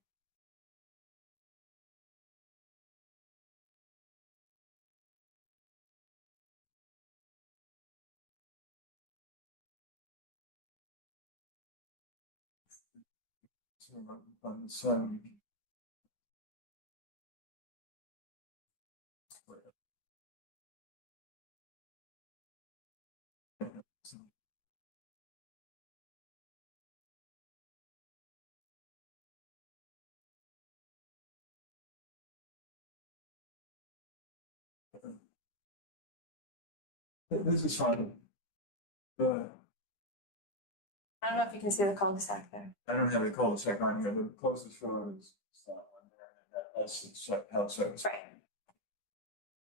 On the side. This is fine. But I don't know if you can see the cul-de-sac there. I don't have a cul-de-sac on here. The closest road is that one there. That's the house. Right.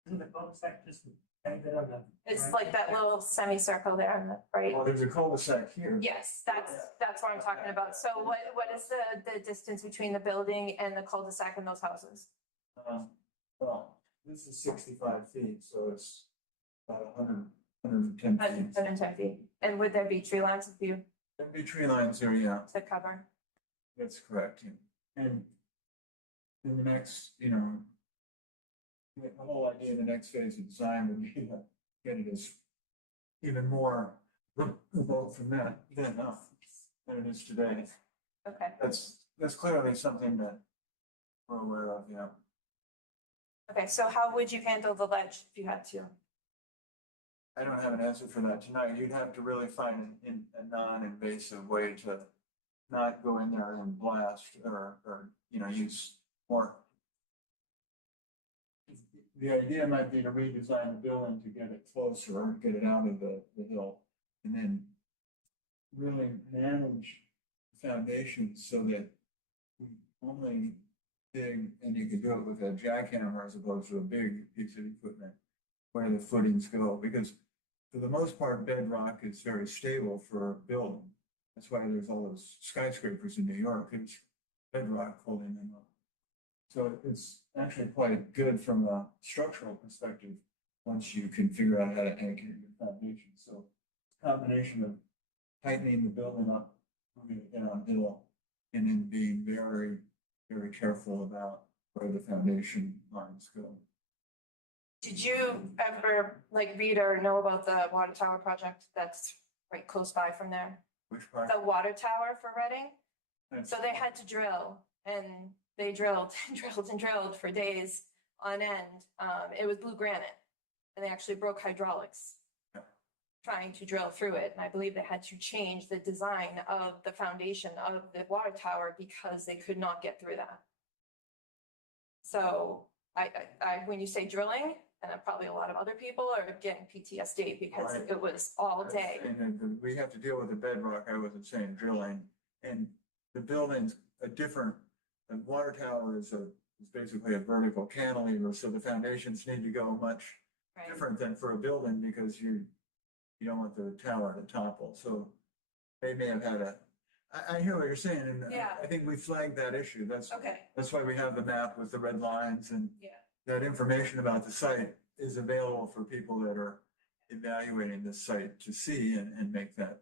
Isn't the cul-de-sac just ended on the? It's like that little semicircle there on the right. Well, there's a cul-de-sac here. Yes, that's what I'm talking about. So what is the distance between the building and the cul-de-sac and those houses? Well, this is 65 feet, so it's about 110 feet. 110 feet. And would there be tree lines if you There'd be tree lines here, yeah, to cover? that's correct. Yeah. And in the next, the whole idea in the next phase of design would be to get it as even more remote from that than it is today. Okay. That's clearly something that we're aware of, yeah. Okay, so how would you handle the ledge if you had to? I don't have an answer for that tonight. You'd have to really find a non-invasive way to not go in there and blast or use more. The idea might be to redesign the building to get it closer, or get it out of the hill, and then really manage the foundation so that we only dig, and you can do it with a jackhammer as opposed to a big piece of equipment, where the footings go, because for the most part, bedrock is very stable for a building. That's why there's all those skyscrapers in New York, it's bedrock holding them up. So it's actually quite good from a structural perspective, once you can figure out how to anchor your foundation. So combination of tightening the building up, moving it downhill, and then being very, very careful about where the foundation lines go. Did you ever read or know about the water tower project that's right close by from there? Which part? The water tower for Reading? That's- So they had to drill and they drilled and drilled and drilled for days on end. It was blue granite. and they actually broke hydraulics Yeah. trying to drill through it. And I believe they had to change the design of the foundation of the water tower because they could not get through that. So when you say drilling, and probably a lot of other people are getting PTSD because Right. it was all day. And we have to deal with the bedrock. I wasn't saying drilling. And the building's a different, the water tower is basically a vertical cantilever, so the foundations need to go much Right. different than for a building because you don't want the tower to topple. So they may have had I hear what you're saying, and Yeah. I think we flagged that issue. Okay, That's why we have the map with the red lines, and yeah, that information about the site is available for people that are evaluating the site to see and make that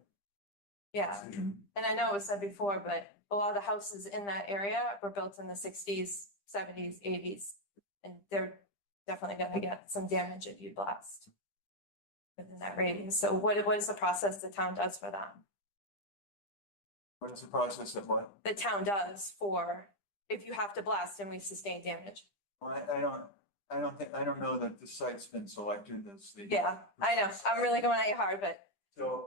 yeah. decision. And I know it was said before, but a lot of the houses in that area were built in the sixties, seventies, eighties. And they're definitely gonna get some damage if you blast within that radius. So what is the process the town does for that? What is the process of what? The town does for if you have to blast and we sustain damage? Well, I don't know that the site's been selected as the. Yeah, I know, I'm really going at you hard, but So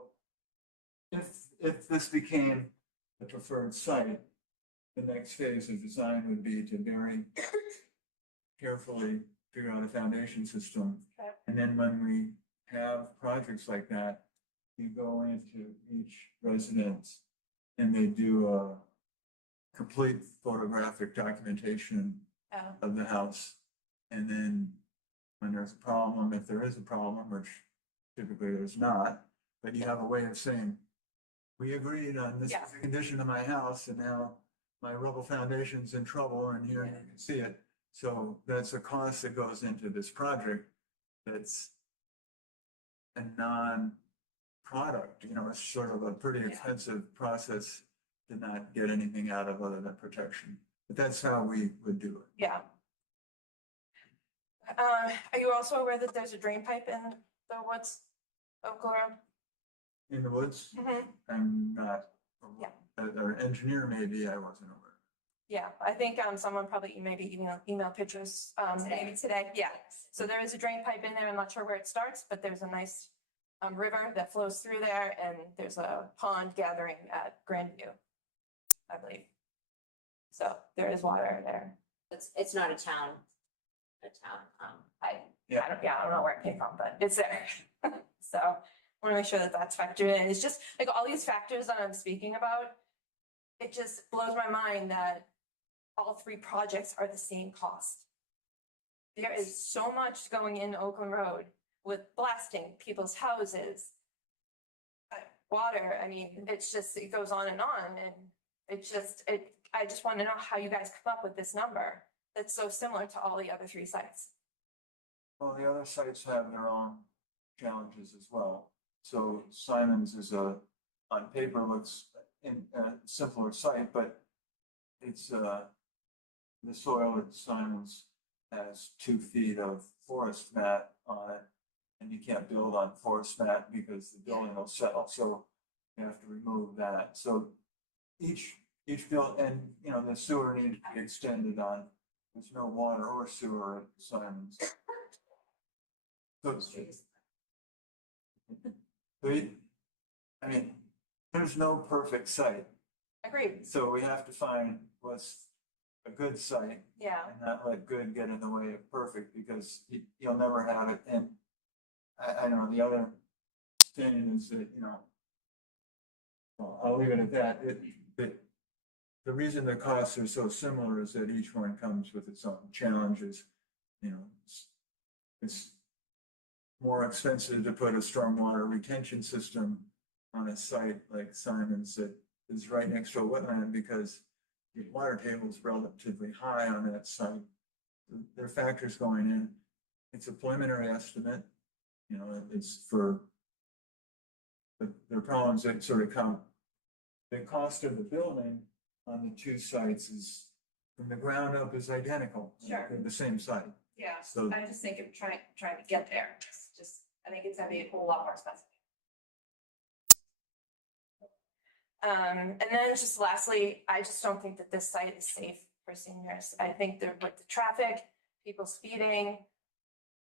if this became the preferred site, the next phase of design would be to very carefully figure out a foundation system. Okay. And then when we have projects like that, you go into each residence and they do a complete photographic documentation of the house. And then when there's a problem, if there is a problem, which typically there's not, but you have a way of saying, we agreed on this Yeah. is the condition of my house and now my rubble foundation's in trouble and here you can see it. So that's a cost that goes into this project that's a non-product, it's sort of a pretty expensive process to not get anything out of other than protection. But that's how we would do it. yeah. Are you also aware that there's a drain pipe in the woods of Oak Road? In the woods, Mhm. I'm not. Yeah. Or engineer maybe, I wasn't aware. Yeah, I think someone probably maybe email pictures maybe today. Yeah. So there is a drain pipe in there. I'm not sure where it starts, but there's a nice river that flows through there and there's a pond gathering at Grandview, I believe. So there is water there. It's not a town. I don't know where it came from, but it's there. So I want to make sure that that's factored in. It's just like all these factors that I'm speaking about. It just blows my mind that all three projects are the same cost. There is so much going in Oakland Road with blasting people's houses. Water, I mean, it goes on and I just want to know how you guys come up with this number that's so similar to all the other three sites. Well, the other sites have their own challenges as well. So Simon's is on paper looks in a simpler site, but it's the soil at Simon's has 2 feet of forest mat on it. And you can't build on forest mat because the building will settle, so you have to remove that. So each build, and the sewer needs to be extended on, there's no water or sewer at Simon's. So I mean, there's no perfect site, Agreed. so we have to find what's a good site Yeah, and not let good get in the way of perfect, because you'll never have it. And I don't know, the other thing is that, well, I'll leave it at that. The reason the costs are so similar is that each one comes with its own challenges. It's more expensive to put a stormwater retention system on a site like Simon's that is right next to a wetland because the water table is relatively high on that site. There are factors going in. It's a preliminary estimate. It's for the problems that sort of come. The cost of the building on the 2 sites is from the ground up is identical. Sure. They're the same site. yeah. So I just think of trying to get there. I think it's gonna be a whole lot more expensive. And then just lastly, I just don't think that this site is safe for seniors. I think with the traffic, people speeding,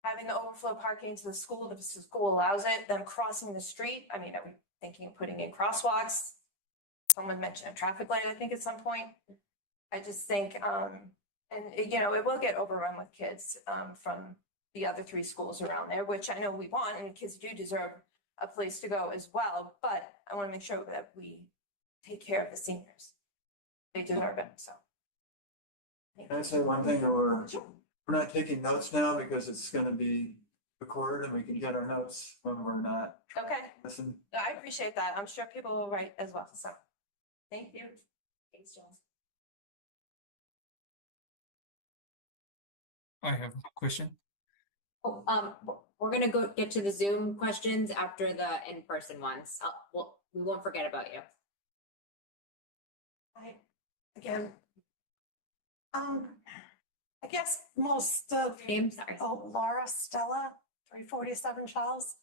having the overflow parking to the school, if the school allows it, them crossing the street. I mean, are we thinking of putting in crosswalks? Someone mentioned a traffic light, I think, at some point. I just think, and you know, it will get overrun with kids, from the other 3 schools around there, which I know we want, and kids do deserve a place to go as well, but I want to make sure that we take care of the seniors. They deserve it, so. Can I say one thing, that we're not taking notes now because it's gonna be recorded and we can get our notes when we're not Okay, listening. I appreciate that. I'm sure people will write as well, so. Thank you. Thanks, Jill. I have a question. Oh, we're gonna go get to the Zoom questions after the in-person ones. We won't forget about you. Again. I guess most of, Name, sorry. Laura Stella, 347 Charles.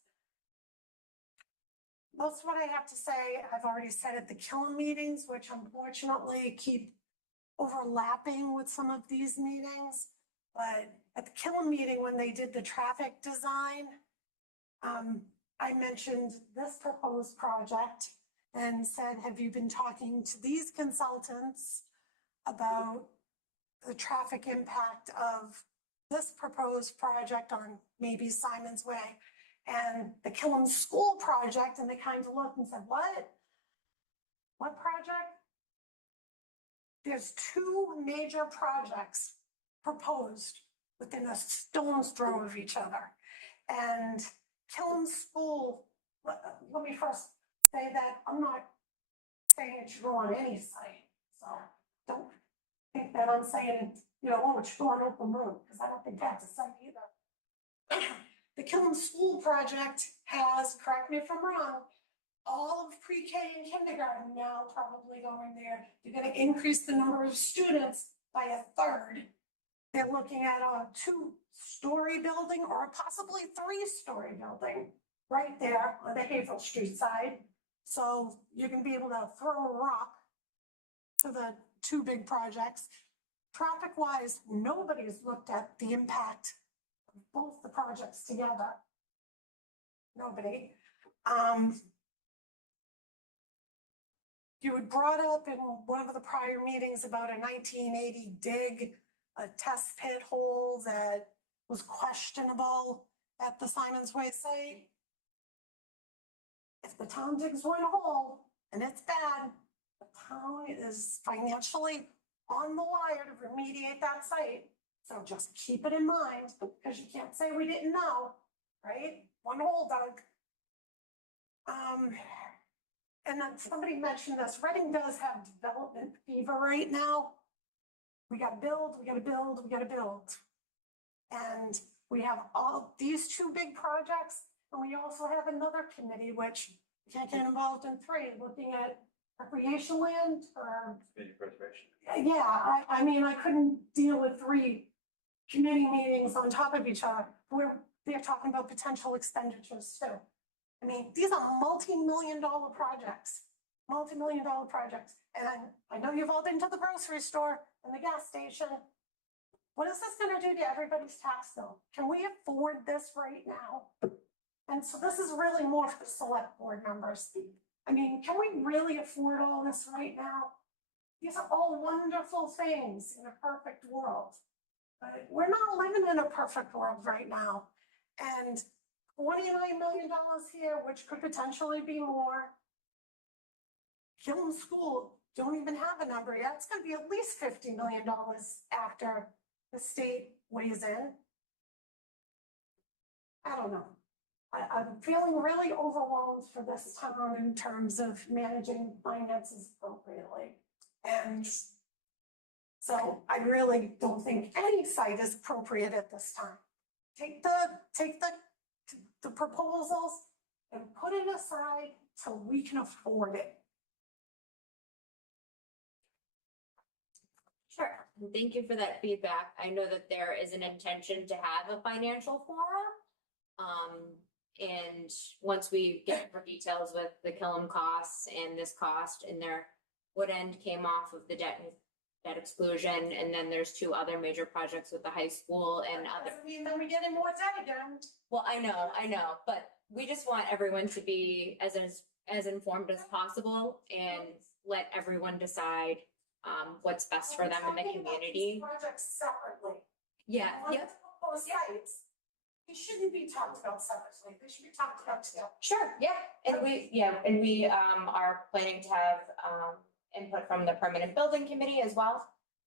Most of what I have to say, I've already said at the Killam meetings, which unfortunately keep overlapping with some of these meetings. But at the Killam meeting, when they did the traffic design, I mentioned this proposed project and said, have you been talking to these consultants about the traffic impact of this proposed project on maybe Simon's Way and the Killam School project? And they kind of looked and said, what? What project? There's 2 major projects proposed within a stone's throw of each other. And Killam School, let me first say that I'm not saying it should go on any site. So don't think that I'm saying, oh, it should go on open road, because I don't think that's a site either. The Killam School project has, correct me if I'm wrong, all of pre-K and kindergarten now probably going there. You're gonna increase the number of students by 1/3. They're looking at a 2-story building or possibly 3-story building right there on the Haverhill Street side. So you're gonna be able to throw a rock to the 2 big projects. Traffic-wise, nobody's looked at the impact of both the projects together. Nobody. You had brought up in one of the prior meetings about a 1980 dig, a test pit hole that was questionable at the Simon's Way site. If the town digs one hole and it's bad, the town is financially on the wire to remediate that site. So just keep it in mind, because you can't say we didn't know, right? One hole dug. And then somebody mentioned this, Reading does have development fever right now. We gotta build, we gotta build, we gotta build. And we have all these 2 big projects, and we also have another committee, which we can't get involved in 3, looking at recreation land or. Community preservation. Yeah, I mean, I couldn't deal with 3 committee meetings on top of each other, where they're talking about potential expenditures too. I mean, these are multi-million-dollar projects, multi-million-dollar projects. And I know you've all been to the grocery store and the gas station. What is this gonna do to everybody's tax bill? Can we afford this right now? And so this is really more for select board members. I mean, can we really afford all this right now? These are all wonderful things in a perfect world. But we're not living in a perfect world right now. And $29 million here, which could potentially be more. Killam School, don't even have a number yet. It's gonna be at least $50 million after the state weighs in. I don't know. I'm feeling really overwhelmed for this town in terms of managing finances appropriately. And so I really don't think any site is appropriate at this time. Take the proposals and put it aside till we can afford it. Sure, and thank you for that feedback. I know that there is an intention to have a financial forum. And once we get more details with the Killam costs and this cost, and their Wood End came off of the debt debt exclusion, and then there's two other major projects with the high school and other. Doesn't mean that we're getting more debt again. Well, I know, but we just want everyone to be as informed as possible and let everyone decide what's best for them in the community. Projects separately. Yeah, yeah, Multiple sites. They shouldn't be talked about separately. They should be talked about together. sure, yeah. And we are planning to have input from the permanent building committee as well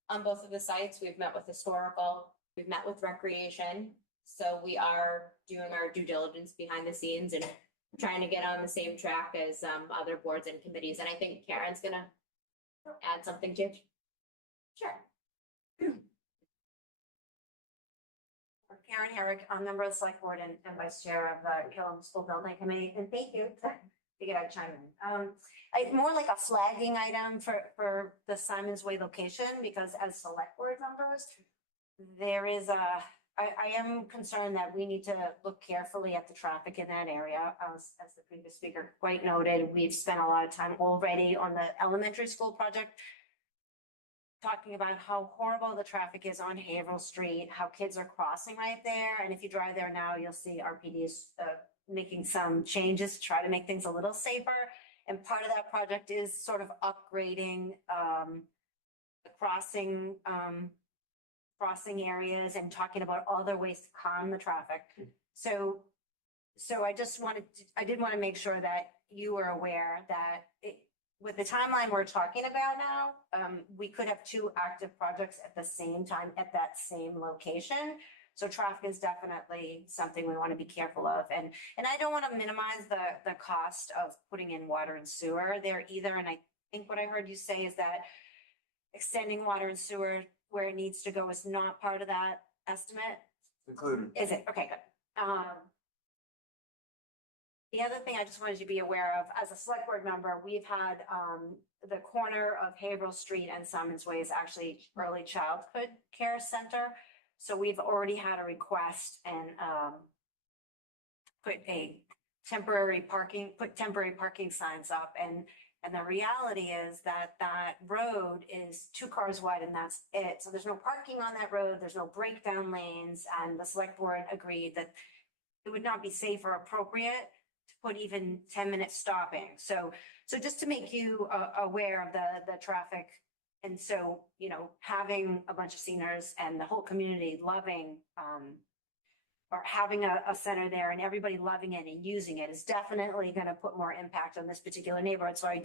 on both of the sites. We've met with historical, we've met with recreation. So we are doing our due diligence behind the scenes and trying to get on the same track as other boards and committees. And I think Karen's gonna add something to. Sure. Karen Herrick, I'm member of the select board and vice chair of the Killam School Building Committee, and thank you. Figured I'd chime in. More like a flagging item for the Simon's Way location, because as select board members, there is I am concerned that we need to look carefully at the traffic in that area. As the previous speaker quite noted, we've spent a lot of time already on the elementary school project talking about how horrible the traffic is on Haverhill Street, how kids are crossing right there. And if you drive there now, you'll see RPD is making some changes to try to make things a little safer. And part of that project is sort of upgrading the crossing areas and talking about other ways to calm the traffic. So I did want to make sure that you were aware that with the timeline we're talking about now, we could have two active projects at the same time at that same location. So traffic is definitely something we want to be careful of. And I don't want to minimize the cost of putting in water and sewer there either. And I think what I heard you say is that extending water and sewer where it needs to go is not part of that estimate. Included. Is it? Okay, good. The other thing I just wanted you to be aware of, as a select board member, we've had the corner of Haverhill Street and Simon's Way is actually early childhood care center. So we've already had a request and put temporary parking signs up. And the reality is that road is 2 cars wide and that's it. So there's no parking on that road. There's no breakdown lanes. And the select board agreed that it would not be safe or appropriate to put even 10-minute stopping. So just to make you aware of the traffic. And so, having a bunch of seniors and the whole community loving or having a center there and everybody loving it and using it is definitely going to put more impact on this particular neighborhood. So I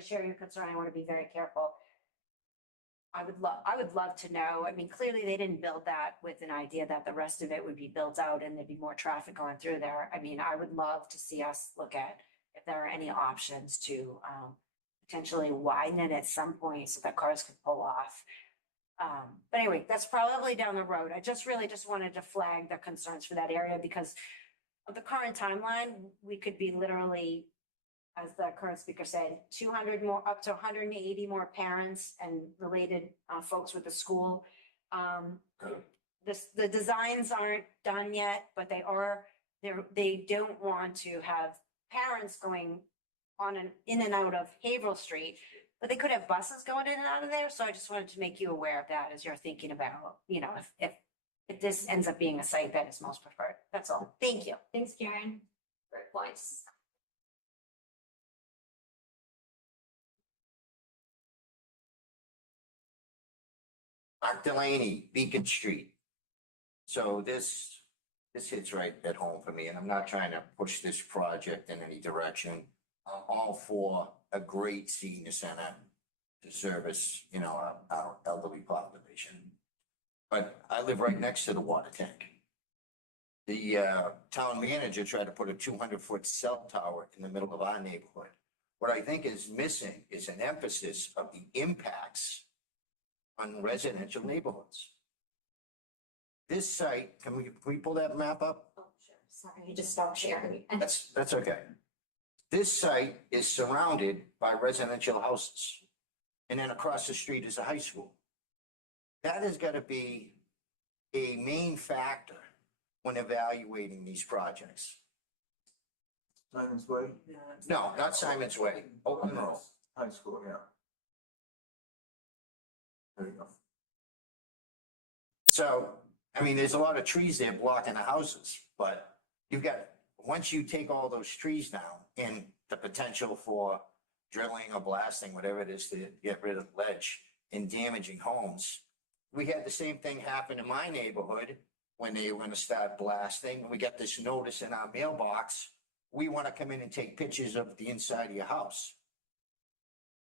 share your concern. I want to be very careful. I would love to know. I mean, clearly they didn't build that with an idea that the rest of it would be built out and there'd be more traffic going through there. I mean, I would love to see us look at if there are any options to potentially widen it at some point so that cars could pull off. But anyway, that's probably down the road. I just wanted to flag the concerns for that area because of the current timeline. We could be literally, as the current speaker said, 200 more, up to 180 more parents and related folks with the school. The designs aren't done yet, but they don't want to have parents going in and out of Haverhill Street, but they could have buses going in and out of there. So I just wanted to make you aware of that as you're thinking about, if this ends up being a site that is most preferred. That's all. Thank you. Thanks, Karen. Great points. Mark Delaney, Beacon Street. So this hits right at home for me, and I'm not trying to push this project in any direction. I'm all for a great senior center to service, our elderly population. But I live right next to the water tank. The town manager tried to put a 200-foot cell tower in the middle of our neighborhood. What I think is missing is an emphasis of the impacts on residential neighborhoods. This site, can we pull that map up? Oh, sure. Sorry, you just stopped sharing. That's okay. This site is surrounded by residential houses. And then across the street is a high school. That has got to be a main factor when evaluating these projects. Simon's Way? No, not Simon's Way, Oakland Road. High school, yeah. There you go. So, I mean, there's a lot of trees there blocking the houses, but you've got, once you take all those trees down and the potential for drilling or blasting, whatever it is, to get rid of ledge and damaging homes. We had the same thing happen in my neighborhood when they were gonna start blasting. We got this notice in our mailbox. We wanna come in and take pictures of the inside of your house.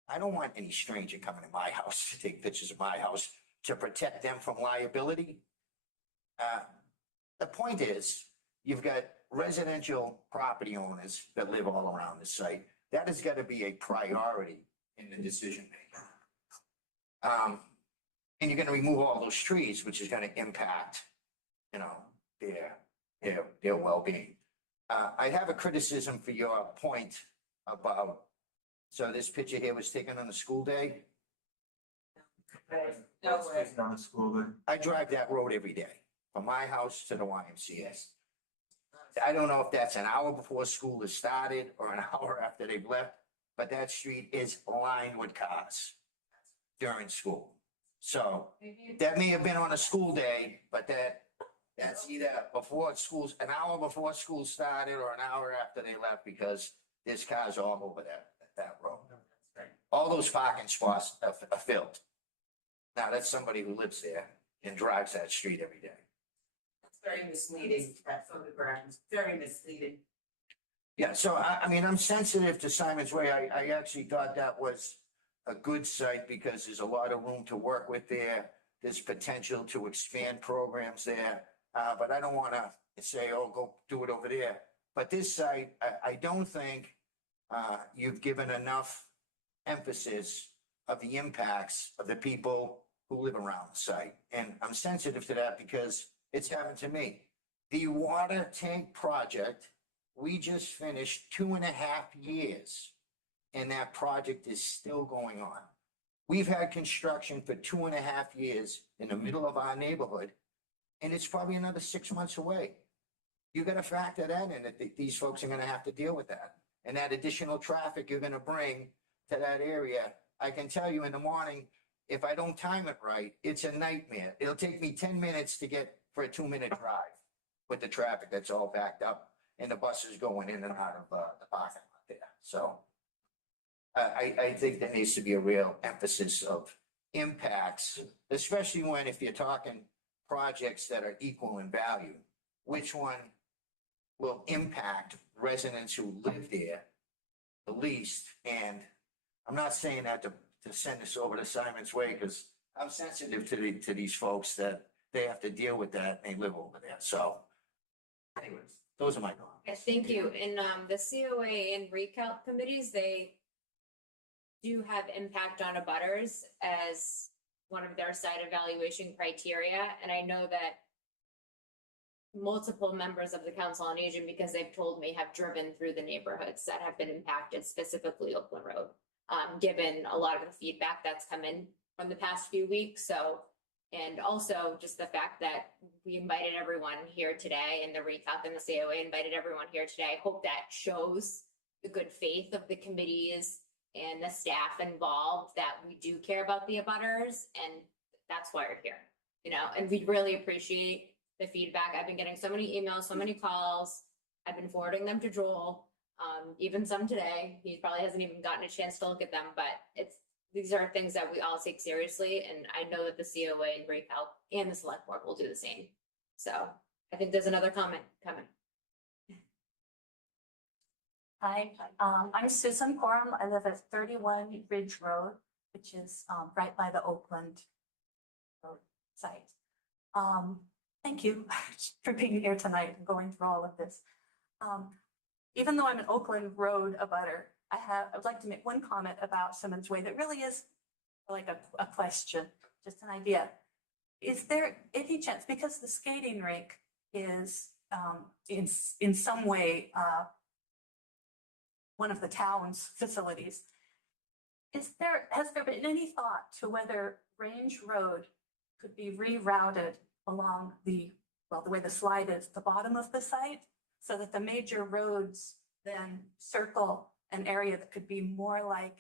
I don't want any stranger coming to my house to take pictures of my house to protect them from liability. The point is, you've got residential property owners that live all around the site. That has got to be a priority in the decision making. And you're going to remove all those trees, which is going to impact, you know, their well-being. I have a criticism for your point about, so this picture here was taken on a school day. On a school day. I drive that road every day from my house to the YMCA. I don't know if that's an hour before school has started or an hour after they've left, but that street is lined with cars during school. So that may have been on a school day, but that's either before school's, an hour before school started or an hour after they left, because there's cars all over that road. All those parking spots are filled. Now, that's somebody who lives there and drives that street every day. Very misleading, that photograph is very misleading. Yeah, so I mean, I'm sensitive to Simon's Way. I actually thought that was a good site because there's a lot of room to work with there. There's potential to expand programs there. But I don't want to say, oh, go do it over there. But this site, I don't think you've given enough emphasis of the impacts of the people who live around the site. And I'm sensitive to that because it's happened to me. The water tank project, we just finished 2.5 years, and that project is still going on. We've had construction for 2.5 years in the middle of our neighborhood, and it's probably another 6 months away. You got to factor that in, that these folks are going to have to deal with that. And that additional traffic you're going to bring to that area, I can tell you in the morning, if I don't time it right, it's a nightmare. It'll take me 10 minutes to get for a 2-minute drive with the traffic that's all backed up and the buses going in and out of the parking lot there. So I think there needs to be a real emphasis of impacts, especially when, if you're talking projects that are equal in value, which one will impact residents who live there the least? And I'm not saying that to send this over to Simon's Way, because I'm sensitive to these folks that they have to deal with that and they live over there. So anyways, those are my comments. Yes, thank you. In the COA and recalc committees, they do have impact on abutters as one of their site evaluation criteria. And I know that multiple members of the Council on Aging, because they've told me, have driven through the neighborhoods that have been impacted, specifically Oakland Road, given a lot of the feedback that's come in from the past few weeks. So, and also just the fact that we invited everyone here today, and the recalc and the COA invited everyone here today. I hope that shows the good faith of the committees and the staff involved, that we do care about the abutters, and that's why we're here, you know, and we really appreciate the feedback. I've been getting so many emails, so many calls. I've been forwarding them to Joel, even some today. He probably hasn't even gotten a chance to look at them, but these are things that we all take seriously. And I know that the COA and recalc and the select board will do the same. So I think there's another comment coming. Hi, I'm Susan Coram. I live at 31 Ridge Road, which is right by the Oakland Road site. Thank you for being here tonight and going through all of this. Even though I'm an Oakland Road abutter, I'd like to make one comment about Simon's Way that really is like a question, just an idea. Is there any chance, because the skating rink is in some way one of the town's facilities, has there been any thought to whether Range Road could be rerouted along the way the slide is, the bottom of the site, so that the major roads then circle an area that could be more like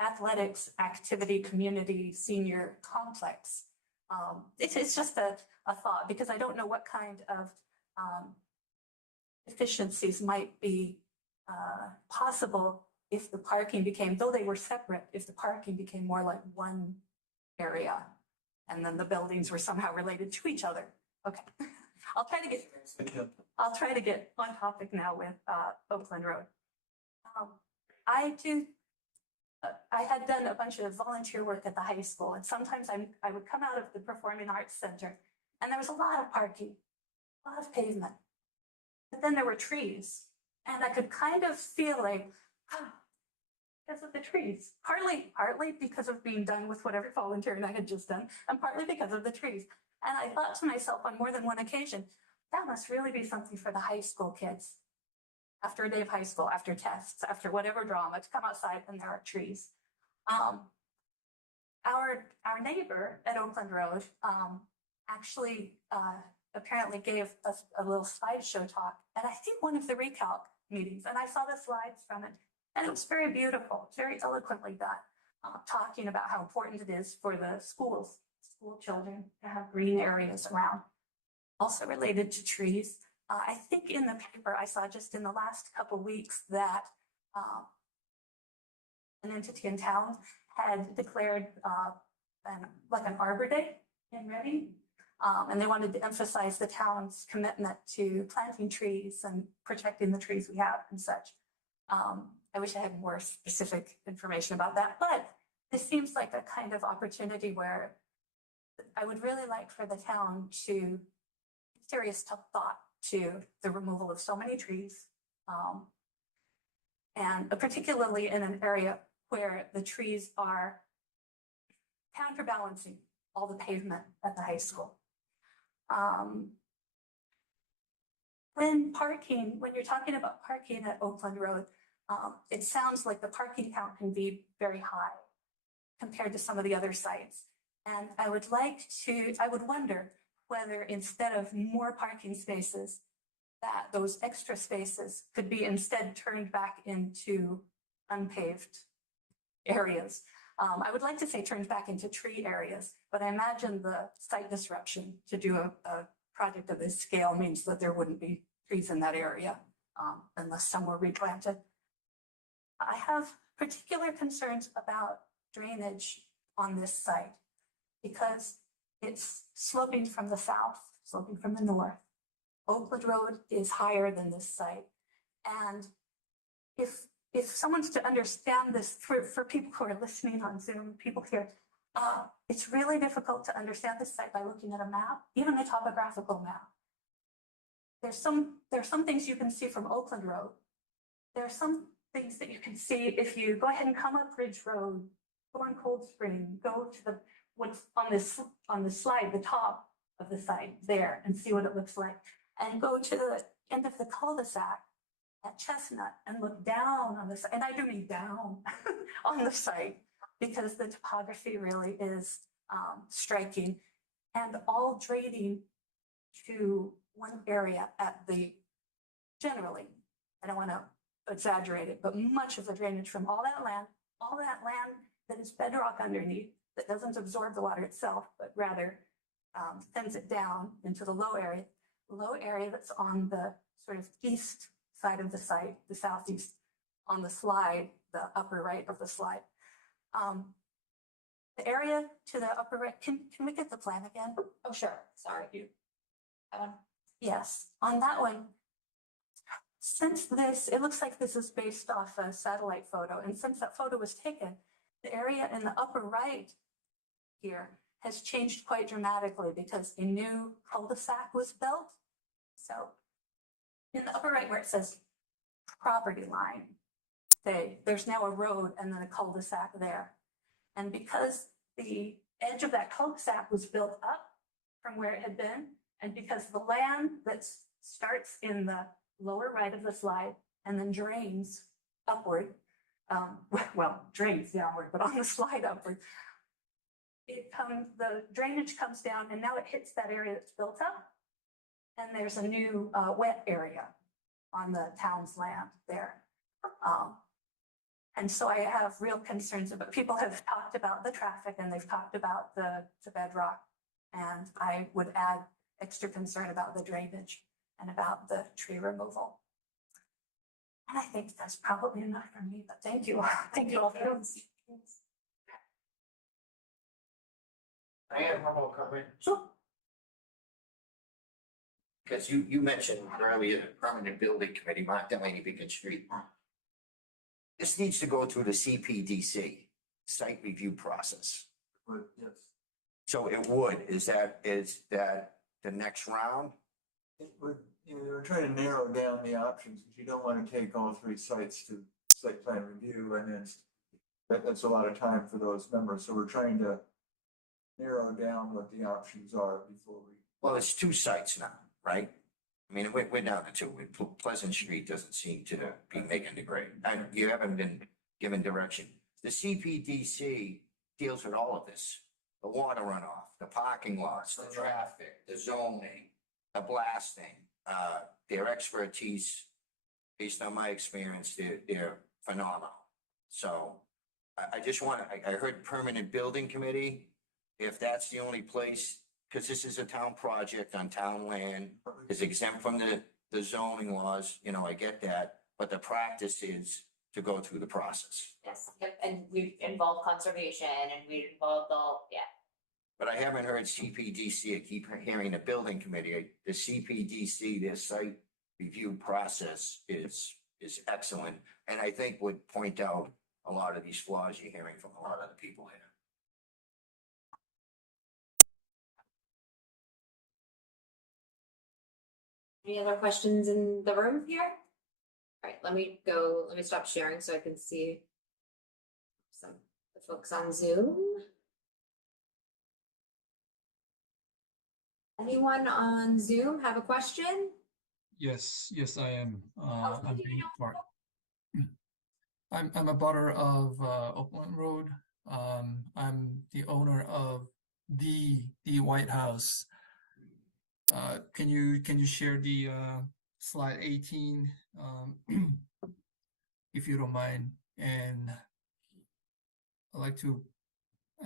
athletics, activity, community, senior complex. It's just a thought, because I don't know what kind of efficiencies might be possible if the parking became, though they were separate, if the parking became more like one area and then the buildings were somehow related to each other. Okay, I'll try to get on topic now with Oakland Road. I had done a bunch of volunteer work at the high school, and sometimes I would come out of the Performing Arts Center and there was a lot of parking, a lot of pavement. But then there were trees, and I could kind of feel like, because of the trees, partly because of being done with whatever volunteering I had just done, and partly because of the trees. And I thought to myself on more than one occasion, that must really be something for the high school kids. After a day of high school, after tests, after whatever drama, to come outside and there are trees. Our neighbor at Oakland Road actually apparently gave us a little slideshow talk, and I think one of the recalc meetings, and I saw the slides from it, and it was very beautiful, very eloquently done, talking about how important it is for the school children to have green areas around. Also related to trees, I think in the paper I saw just in the last couple weeks that an entity in town had declared an Arbor Day in Reading. And they wanted to emphasize the town's commitment to planting trees and protecting the trees we have and such. I wish I had more specific information about that, but this seems like a kind of opportunity where I would really like for the town to serious thought to the removal of so many trees, and particularly in an area where the trees are counterbalancing all the pavement at the high school. When you're talking about parking at Oakland Road, it sounds like the parking count can be very high compared to some of the other sites. And I would wonder whether instead of more parking spaces, that those extra spaces could be instead turned back into unpaved areas. I would like to say turned back into tree areas, but I imagine the site disruption to do a project of this scale means that there wouldn't be trees in that area unless some were replanted. I have particular concerns about drainage on this site because it's sloping from the south, sloping from the north. Oakland Road is higher than this site. And if someone's to understand this, for people who are listening on Zoom, people here, it's really difficult to understand this site by looking at a map, even a topographical map. There's some things you can see from Oakland Road. There are some things that you can see if you go ahead and come up Ridge Road, go on Cold Spring, go to what's on the slide, the top of the site there, and see what it looks like, and go to the end of the cul-de-sac at Chestnut and look down on the site, and I do mean down on the site, because the topography really is striking, and all draining to one area generally, I don't want to exaggerate it, but much of the drainage from all that land that is bedrock underneath, that doesn't absorb the water itself, but rather sends it down into the low area that's on the sort of east side of the site, the southeast on the slide, the upper right of the slide. The area to the upper right, can we get the plan again? Oh, sure. Sorry. That one? Yes, on that one, since it looks like this is based off a satellite photo, and since that photo was taken, the area in the upper right here has changed quite dramatically because a new cul-de-sac was built. So in the upper right where it says property line, there's now a road and then a cul-de-sac there. And because the edge of that cul-de-sac was built up from where it had been, and because the land that starts in the lower right of the slide and then drains upward, drains downward, but on the slide upward, the drainage comes down and now it hits that area that's built up, and there's a new wet area on the town's land there. And so I have real concerns about, people have talked about the traffic and they've talked about the bedrock. And I would add extra concern about the drainage and about the tree removal. And I think that's probably enough for me, but thank you. Thank you all for this. I have one more comment. Sure. Because you mentioned earlier, the permanent building committee, Mark Delaney, Beacon Street. This needs to go through the CPDC, site review process. But yes, So it would, is that the next round? it would, we're trying to narrow down the options, because you don't want to take all three sites to site plan review, and then that's a lot of time for those members, so we're trying to narrow down what the options are before we. Well, it's 2 sites now, right? I mean, we're down to 2. Pleasant Street doesn't seem to be making the grade. And you haven't been given direction. The CPDC deals with all of this. The water runoff, the parking lots, the traffic, the zoning, the blasting. Their expertise, based on my experience, they're phenomenal. So I just want to, I heard permanent building committee. If that's the only place, because this is a town project on town land, is exempt from the zoning laws, you know, I get that, but the practice is to go through the process. Yes, yep, and we involve conservation and we involved all, yeah. But I haven't heard CPDC, I keep hearing the building committee, the CPDC, their site review process is excellent. And I think would point out a lot of these flaws you're hearing from a lot of the people here. Any other questions in the room here? All right, let me stop sharing so I can see some of the folks on Zoom. Anyone on Zoom have a question? Yes, I am. Oh, I'm you being know- part. I'm a butter of Oakland Road. I'm the owner of the White House. Can you share the slide 18, if you don't mind? And I'd like to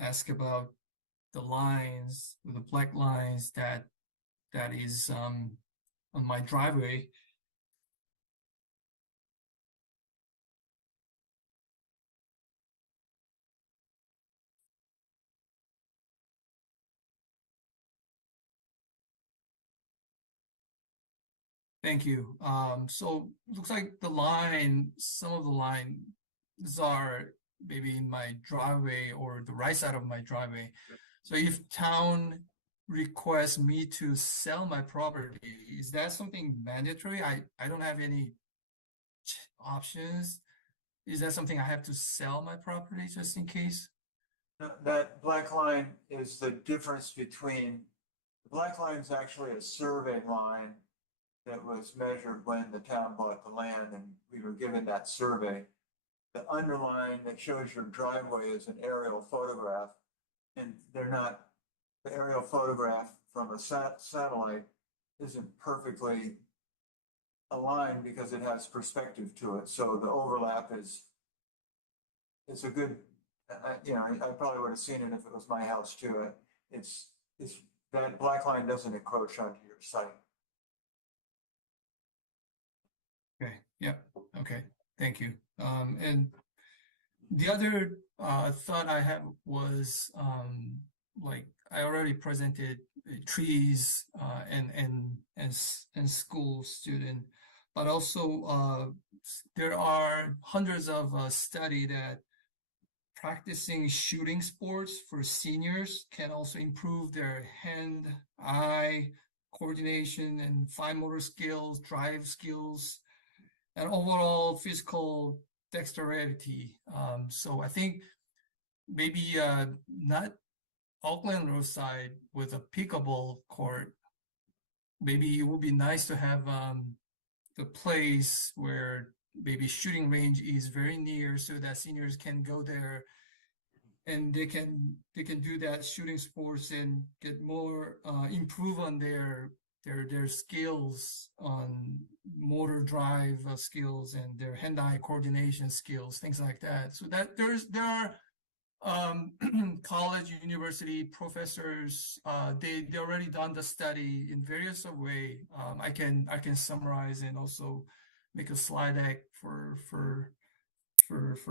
ask about the lines, the black lines that is on my driveway. Thank you. So looks like some of the lines are maybe in my driveway or the right side of my driveway. So if town requests me to sell my property, is that something mandatory? I don't have any options. Is that something I have to sell my property just in case? That black line is the difference between, the black line is actually a survey line that was measured when the town bought the land and we were given that survey. The underline that shows your driveway is an aerial photograph, and they're not, the aerial photograph from a satellite isn't perfectly aligned because it has perspective to it. So the overlap is a good, you know, I probably would have seen it if it was my house too. It's that black line doesn't encroach onto your site. Okay. Yep. Okay. Thank you. And the other thought I had was like I already presented trees and school student, but also there are hundreds of study that practicing shooting sports for seniors can also improve their hand-eye coordination and fine motor skills, drive skills, and overall physical dexterity. So I think maybe not Oakland Roadside with a pickleball court. Maybe it would be nice to have the place where maybe shooting range is very near, so that seniors can go there and they can do that shooting sports and get more improve on their their skills on motor drive skills and their hand-eye coordination skills, things like that. So that there are college, university professors, they already done the study in various way. I can summarize and also make a slide deck for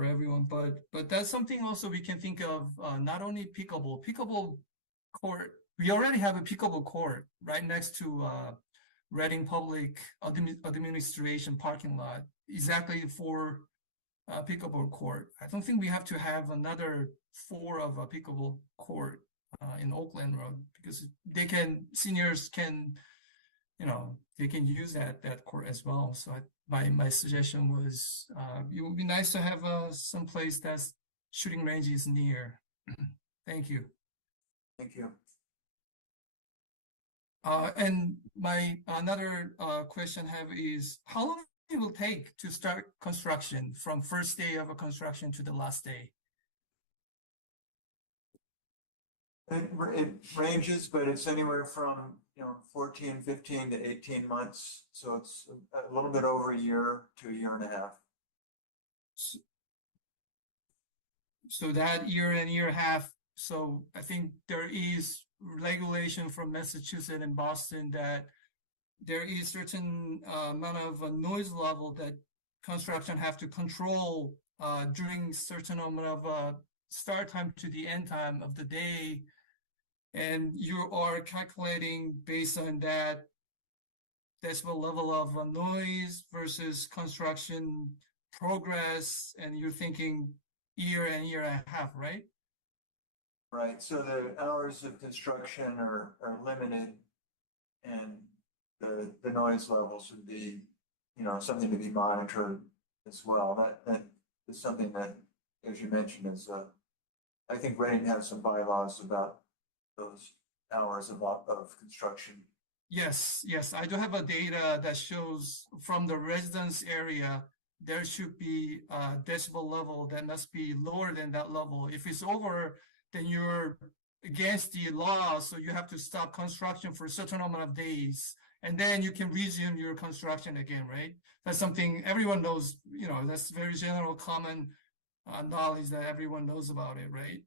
everyone. But that's something also we can think of. Not only pickleball court. We already have a pickleball court right next to Reading Public Administration parking lot, exactly for pickleball court. I don't think we have to have another 4 of a pickleball court in Oakland Road, because seniors can, they can use that court as well. So my suggestion was it would be nice to have some place that's shooting range is near. Thank you. Thank you. And my another question I have is, how long it will take to start construction from first day of a construction to the last day? It ranges, but it's anywhere from 14, 15 to 18 months. So it's a little bit over a year to a year and a half. So that year and year and a half. So I think there is regulation from Massachusetts and Boston that there is certain amount of noise level that construction have to control during certain amount of start time to the end time of the day. And you are calculating based on that decibel level of noise versus construction progress, and you're thinking year and year and a half, right? Right. So the hours of construction are limited, and the noise levels would be, something to be monitored as well. That is something that, as you mentioned, is I think Reading has some bylaws about those hours of construction. Yes, I do have a data that shows from the residence area, there should be a decibel level that must be lower than that level. If it's over, then you're against the law, so you have to stop construction for a certain amount of days, and then you can resume your construction again, right? That's something everyone knows, that's very general common knowledge that everyone knows about it, right?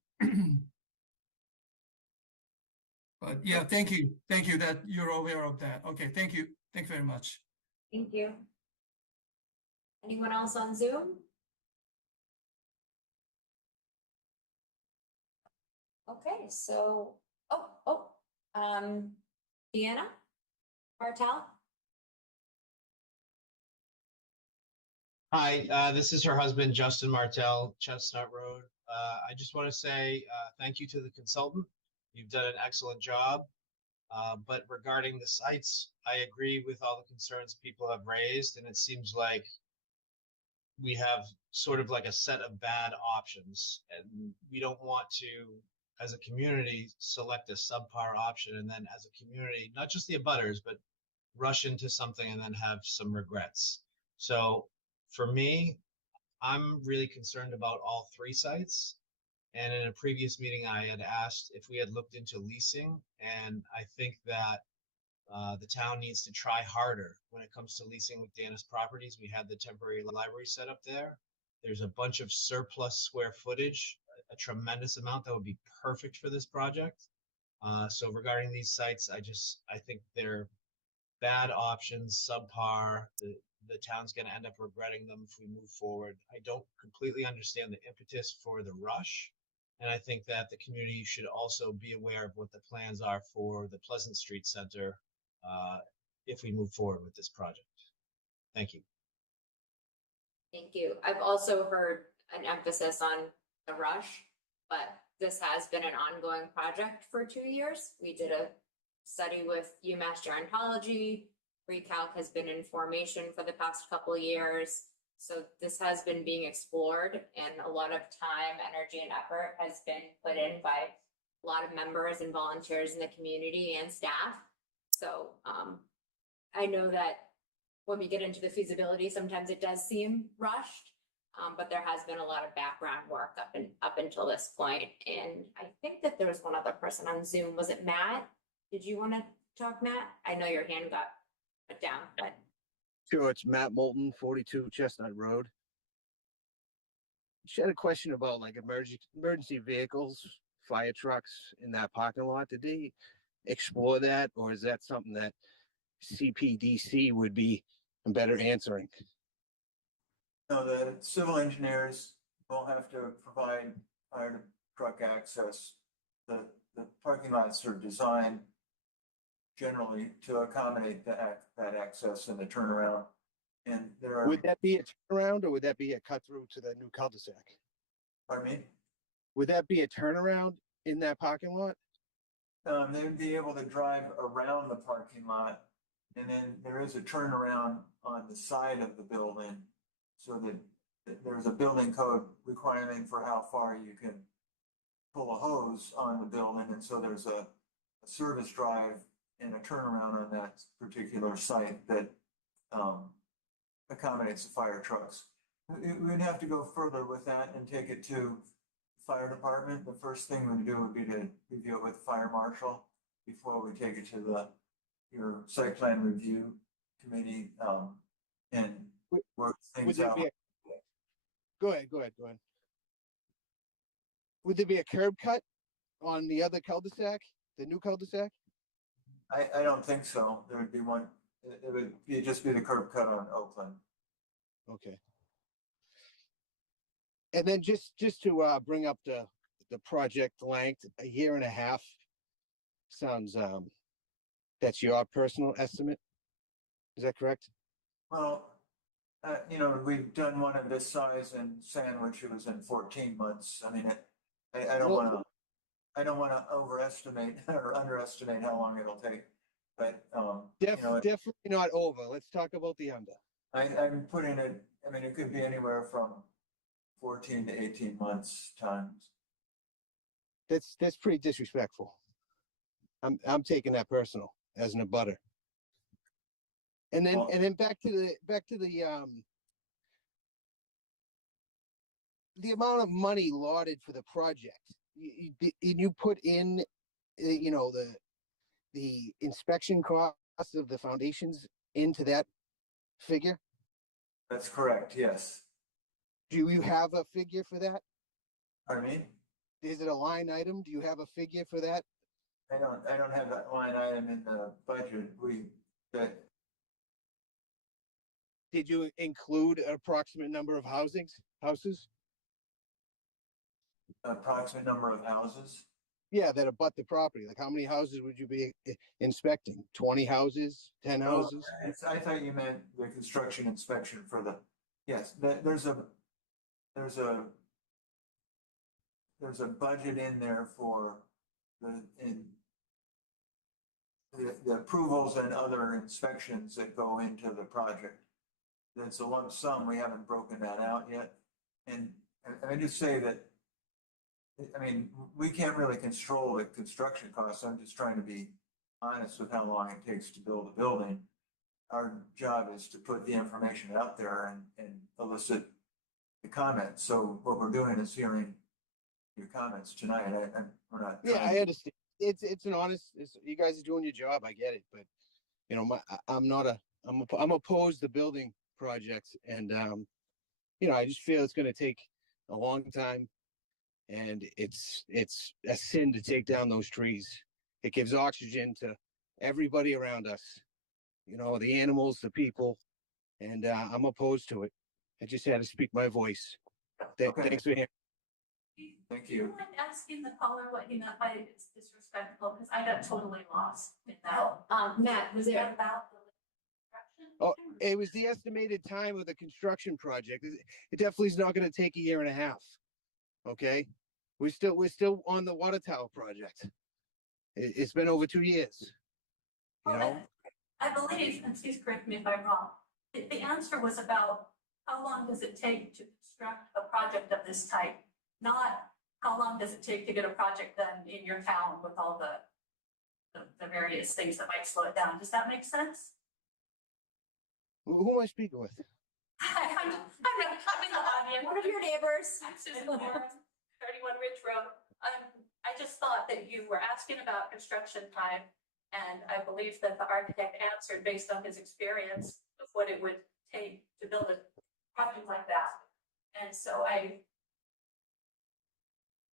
But yeah, thank you that you're aware of that. Okay, thank you very much. Thank you. Anyone else on Zoom? Okay, so, Deanna Martel. Hi, this is her husband, Justin Martel, Chestnut Road. I just want to say thank you to the consultant. You've done an excellent job. But regarding the sites, I agree with all the concerns people have raised, and it seems like we have sort of like a set of bad options, and we don't want to, as a community, select a subpar option and then as a community, not just the abutters, but rush into something and then have some regrets. So for me, I'm really concerned about all 3 sites. And in a previous meeting, I had asked if we had looked into leasing, and I think that the town needs to try harder when it comes to leasing McDanus properties. We had the temporary library set up there. There's a bunch of surplus square footage, a tremendous amount that would be perfect for this project. So regarding these sites, I think they're bad options, subpar. The town's going to end up regretting them if we move forward. I don't completely understand the impetus for the rush. And I think that the community should also be aware of what the plans are for the Pleasant Street Center if we move forward with this project. Thank you. Thank you. I've also heard an emphasis on the rush, but this has been an ongoing project for 2 years. We did a study with UMass Gerontology. Recalc has been in formation for the past couple of years. So this has been being explored, and a lot of time, energy, and effort has been put in by a lot of members and volunteers in the community and staff. So I know that when we get into the feasibility, sometimes it does seem rushed, but there has been a lot of background work up until this point. And I think that there was one other person on Zoom. Was it Matt? Did you want to talk, Matt? I know your hand got put down, but. Sure, it's Matt Moulton, 42 Chestnut Road. Just had a question about like emergency vehicles, fire trucks in that parking lot. Did they explore that, or is that something that CPDC would be better answering? No, the civil engineers will have to provide fire truck access. The parking lots are designed generally to accommodate that access and the turnaround. And there are. Would that be a turnaround, or would that be a cut through to the new cul-de-sac? Pardon me? Would that be a turnaround in that parking lot? They'd be able to drive around the parking lot, and then there is a turnaround on the side of the building, so that there's a building code requirement for how far you can pull a hose on the building, and so there's a service drive and a turnaround on that particular site that accommodates the fire trucks. We'd have to go further with that and take it to fire department. The first thing we'd do would be to review it with the fire marshal before we take it to your site plan review committee, and work things out. Go ahead. Would there be a curb cut on the other cul-de-sac, the new cul-de-sac? I don't think so. There would be one, it would just be the curb cut on Oakland. Okay. And then just to bring up the project length, 1.5 years sounds, that's your personal estimate? Is that correct? Well, we've done one of this size in Sandwich. It was in 14 months. I mean, I don't want to overestimate or underestimate how long it'll take, but definitely not over. Let's talk about the under. I'm putting it. I mean, it could be anywhere from 14 to 18 months times. That's pretty disrespectful. I'm taking that personal as an abutter. And then back to the amount of money lauded for the project. You put in, the inspection costs of the foundations into that figure? That's correct. Yes. Do you have a figure for that? Pardon me? Is it a line item? Do you have a figure for that? I don't have that line item in the budget. Did you include an approximate number of houses? Approximate number of houses? Yeah, that abut the property. Like how many houses would you be inspecting? 20 houses, 10 houses? I thought you meant the construction inspection for the, yes, there's a budget in there for the approvals and other inspections that go into the project. That's a lump sum. We haven't broken that out yet. And I just say that, I mean, we can't really control the construction costs. I'm just trying to be honest with how long it takes to build a building. Our job is to put the information out there and elicit the comments. So what we're doing is hearing your comments tonight. We're not. Yeah, I understand. It's an honest. You guys are doing your job. I get it, but I'm opposed to building projects, and I just feel it's going to take a long time, and it's a sin to take down those trees. It gives oxygen to everybody around us, the animals, the people, and I'm opposed to it. I just had to speak my voice. Thanks for hearing. Thank Do you mind asking the caller what he meant by it's disrespectful? Because I got totally lost in that. Matt, was there about the construction? Oh, it was the estimated time of the construction project. It definitely is not going to take 1.5 years. Okay, we're still on the water tower project. It's been over 2 years. I believe, and please correct me if I'm wrong, the answer was about how long does it take to construct a project of this type, not how long does it take to get a project done in your town with all the various things that might slow it down. Does that make sense? Who am I speaking with? I'm in the audience. One of your neighbors. I'm Susan Moore, 31 Ridge Road. I just thought that you were asking about construction time And I believe that the architect answered based on his experience of what it would take to build a project like that. And so I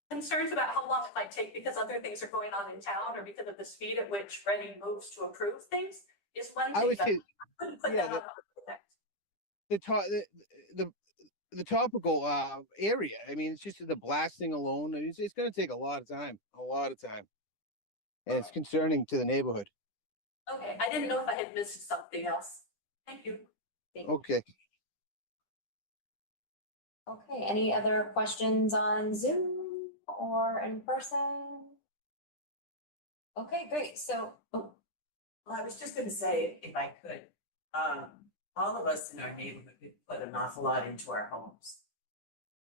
concerns about how long it might take because other things are going on in town or because of the speed at which Ready moves to approve things is one I thing would that say, I couldn't put yeah, that on the architect. the topical area. I mean, it's just the blasting alone. It's going to take a lot of time, and it's concerning to the neighborhood. Okay, I didn't know if I had missed something else. Thank you. Okay. Okay, any other questions on Zoom or in person? Okay, great. So, Well, I was just gonna say, if I could, all of us in our neighborhood put an awful lot into our homes.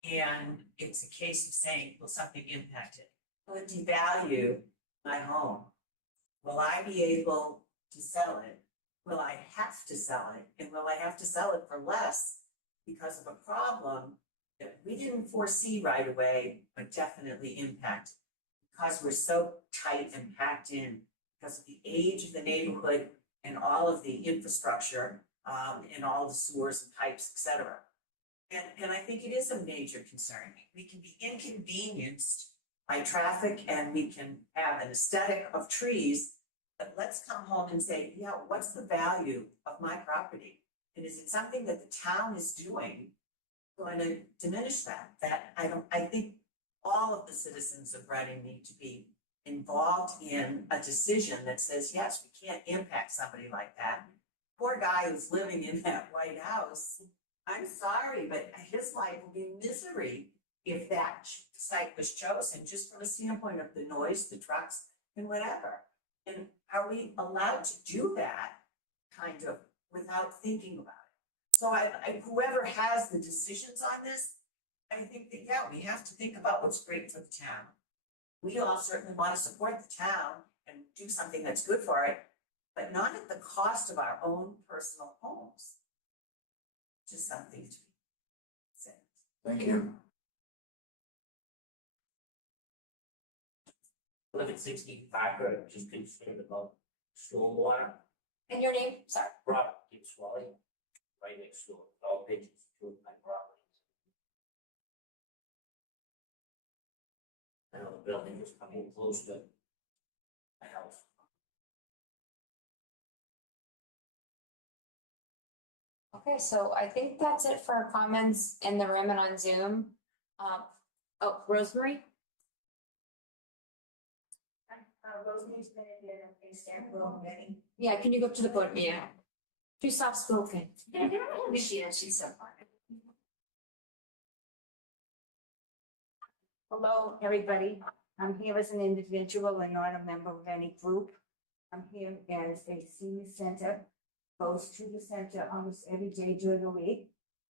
And it's a case of saying, will something impact it? Will it devalue my home? Will I be able to sell it? Will I have to sell it? And will I have to sell it for less because of a problem that we didn't foresee right away, but definitely impacted? Because we're so tight and packed in, because of the age of the neighborhood and all of the infrastructure, and all the sewers and pipes, et cetera. And I think it is a major concern. We can be inconvenienced by traffic and we can have an aesthetic of trees, but let's come home and say, yeah, what's the value of my property? And is it something that the town is doing going to diminish that? I think all of the citizens of Reading need to be involved in a decision that says, yes, we can't impact somebody like that. Poor guy who's living in that White House, I'm sorry, but his life will be misery if that site was chosen, just from a standpoint of the noise, the trucks, and whatever. And are we allowed to do that kind of without thinking about it? So whoever has the decisions on this, I think that, yeah, we have to think about what's great for the town. We all certainly want to support the town and do something that's good for it, but not at the cost of our own personal homes. Just something to be said. Thank you. I live at 16 Parker, just concerned about stormwater. and your name, sorry. Robert keeps swelling right next door, all pitches to my property. I know the building is coming close to my house. Okay, so I think that's it for comments in the room and on Zoom. Oh, Rosemary? Rosemary's been in there, they stand already. Yeah, can you go up to the podium? Yeah. Too soft spoken. She's so fun. Hello, everybody. I'm here as an individual and not a member of any group. I'm here as a senior center, goes to the center almost every day during the week.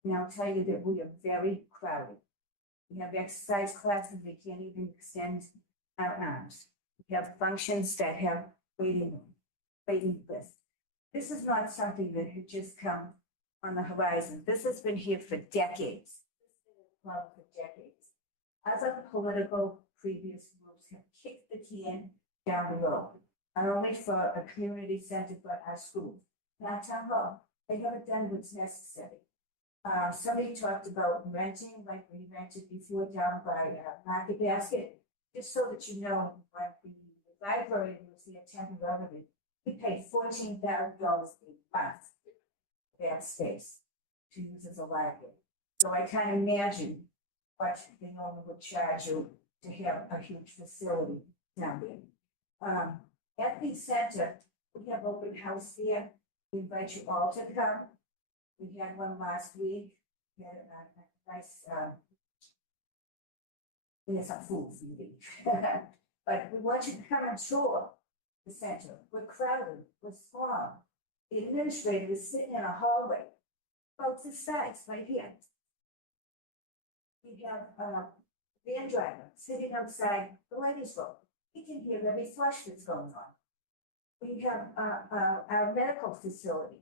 And I'll tell you that we are very crowded. We have exercise classes, we can't even extend our arms. We have functions that have waiting lists. This is not something that had just come on the horizon. This has been here for decades. Well, for decades. Other political previous groups have kicked the can down the road, not only for a community center, but our schools. Not town hall, they haven't done what's necessary. Somebody talked about renting, like we rented before down by Market Basket, just so that you know, when the library was there temporarily, we paid $14,000 a month for that space to use as a library. So I can't imagine what the owner would charge you to have a huge facility down there. At the center, we have open house here. We invite you all to come. We had one last week. We had a nice, we had some food for you. But we want you to come and tour the center. We're crowded, we're small. The administrator is sitting in a hallway, about this size, right here. We have a van driver sitting outside the ladies' room. He can hear every flush that's going on. We have our medical facility,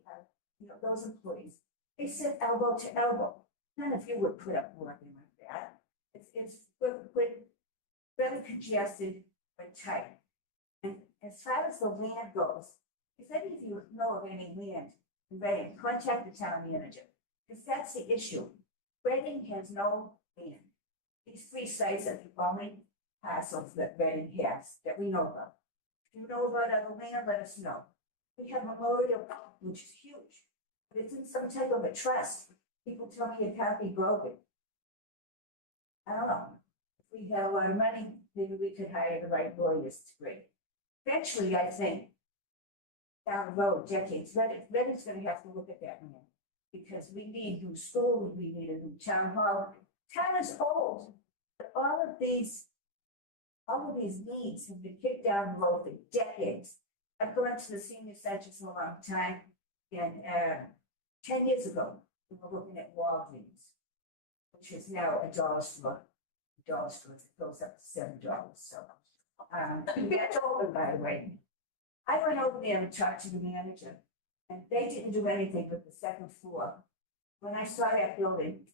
those employees, they sit elbow to elbow. None of you would put up working like that. We're really congested but tight. And as far as the land goes, if any of you know of any land in Reading, contact the town manager, because that's the issue. Reading has no land. These 3 sites are the only parcels that Reading has, that we know about. If you know about other land, let us know. We have Memorial Park, which is huge, but it's in some type of a trust. People tell me it can't be broken. I don't know. If we had a lot of money, maybe we could hire the right lawyers to break. Eventually, I think, down the road, decades, Reading's gonna have to look at that land. Because we need new schools, we need a new town hall. Town is old, but all of these needs have been kicked down the road for decades. I've gone to the senior centers for a long time, and 10 years ago, we were looking at Walgreens, which is now a dollar store. A dollar store that goes up to $7. So, that's open, by the way. I went over there and talked to the manager, and they didn't do anything but the 2nd floor. When I saw that building,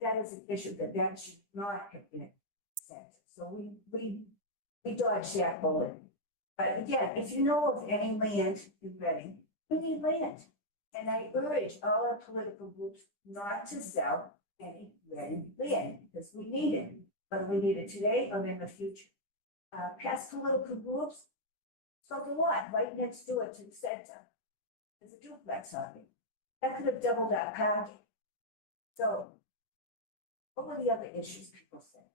that is an issue that should not have been sent. So we dodged that bullet. But again, if you know of any land in Reading, we need land. And I urge all our political groups not to sell any Reading land, because we need it, whether we need it today or in the future. Past political groups, so the lot right next door to the center. There's a duplex on it. That could have doubled our parking. So, what were the other issues people said?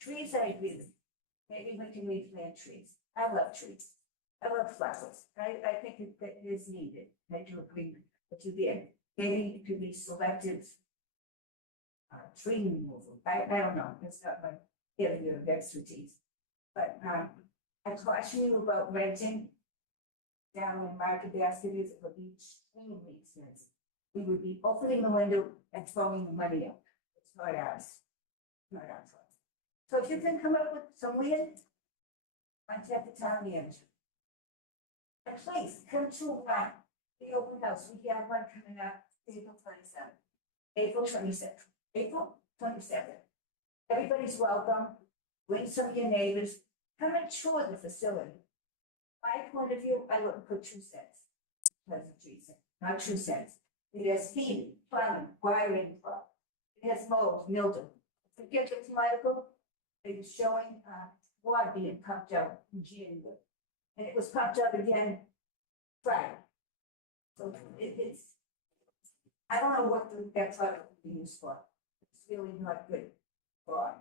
Trees, I agree with. Maybe we can replant trees. I love trees. I love flowers. I think that it is needed. I do agree with you there. Maybe it could be selective tree removal. I don't know. That's not my area of expertise. But I caution you about renting down in Market Basket. It would be extremely expensive. We would be opening the window and throwing the money out. It's not ours. Not our fault. So if you can come up with some land, contact the town manager. And please come to the open house. We have one coming up April 27th. April 27th. April 27th. Everybody's welcome. Bring some of your neighbors. Come and tour the facility. My point of view, I wouldn't put 2 cents. Pleasant trees, not 2 cents. It has heating, plumbing, wiring, it has mold, mildew. Forget the tomato. It was showing water being pumped out in January. And it was pumped up again Friday. So it's, I don't know what that product would be used for. It's really not good for a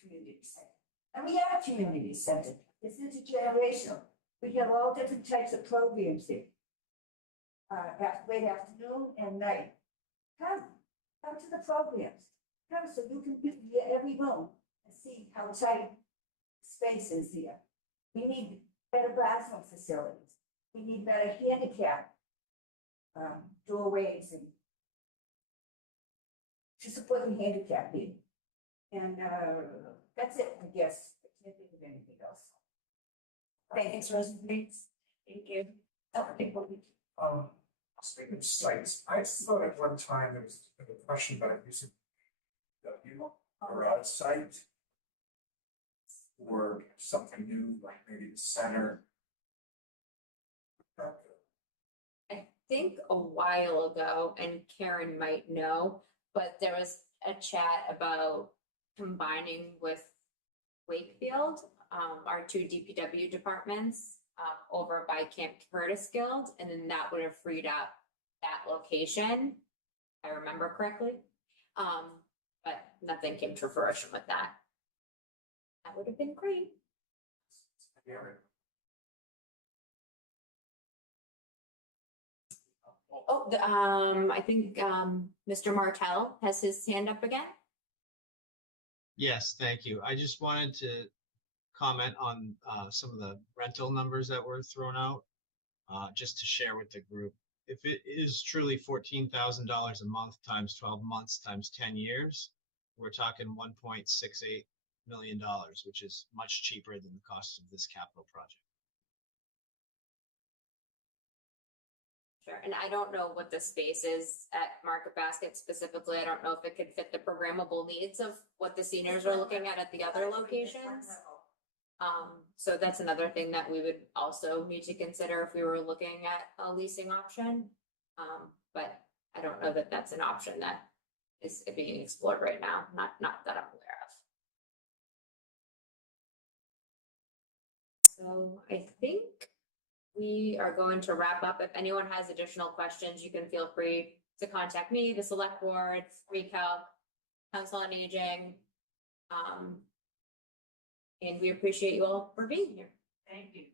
community center. And we are a community center. It's intergenerational. We have all different types of programs here. Late afternoon and night. Come to the programs. Come so you can be every room and see how tight space is here. We need better bathroom facilities. We need better handicap doorways and to support the handicap need. And that's it, I guess. I can't think of anything else. Thanks, Rosemary. Thank you. Speaking of sites, I thought at one time there was a question about using the garage site or something new, like maybe the center. I think a while ago, and Karen might know, but there was a chat about combining with Wakefield, our 2 DPW departments, over by Camp Curtis Guild, and then that would have freed up that location, if I remember correctly. But nothing came to fruition with that. That would have been great. Oh, I think Mr. Martell has his hand up again. Yes, thank you. I just wanted to comment on some of the rental numbers that were thrown out, just to share with the group. If it is truly $14,000 a month times 12 months times 10 years, we're talking $1.68 million, which is much cheaper than the cost of this capital project. Sure, and I don't know what the space is at Market Basket specifically. I don't know if it could fit the programmable needs of what the seniors are looking at the other locations. So that's another thing that we would also need to consider if we were looking at a leasing option. But I don't know that that's an option that is being explored right now, not that I'm aware of. So I think we are going to wrap up. If anyone has additional questions, you can feel free to contact me, the select board, Recalc, Council on Aging. And we appreciate you all for being here. Thank you.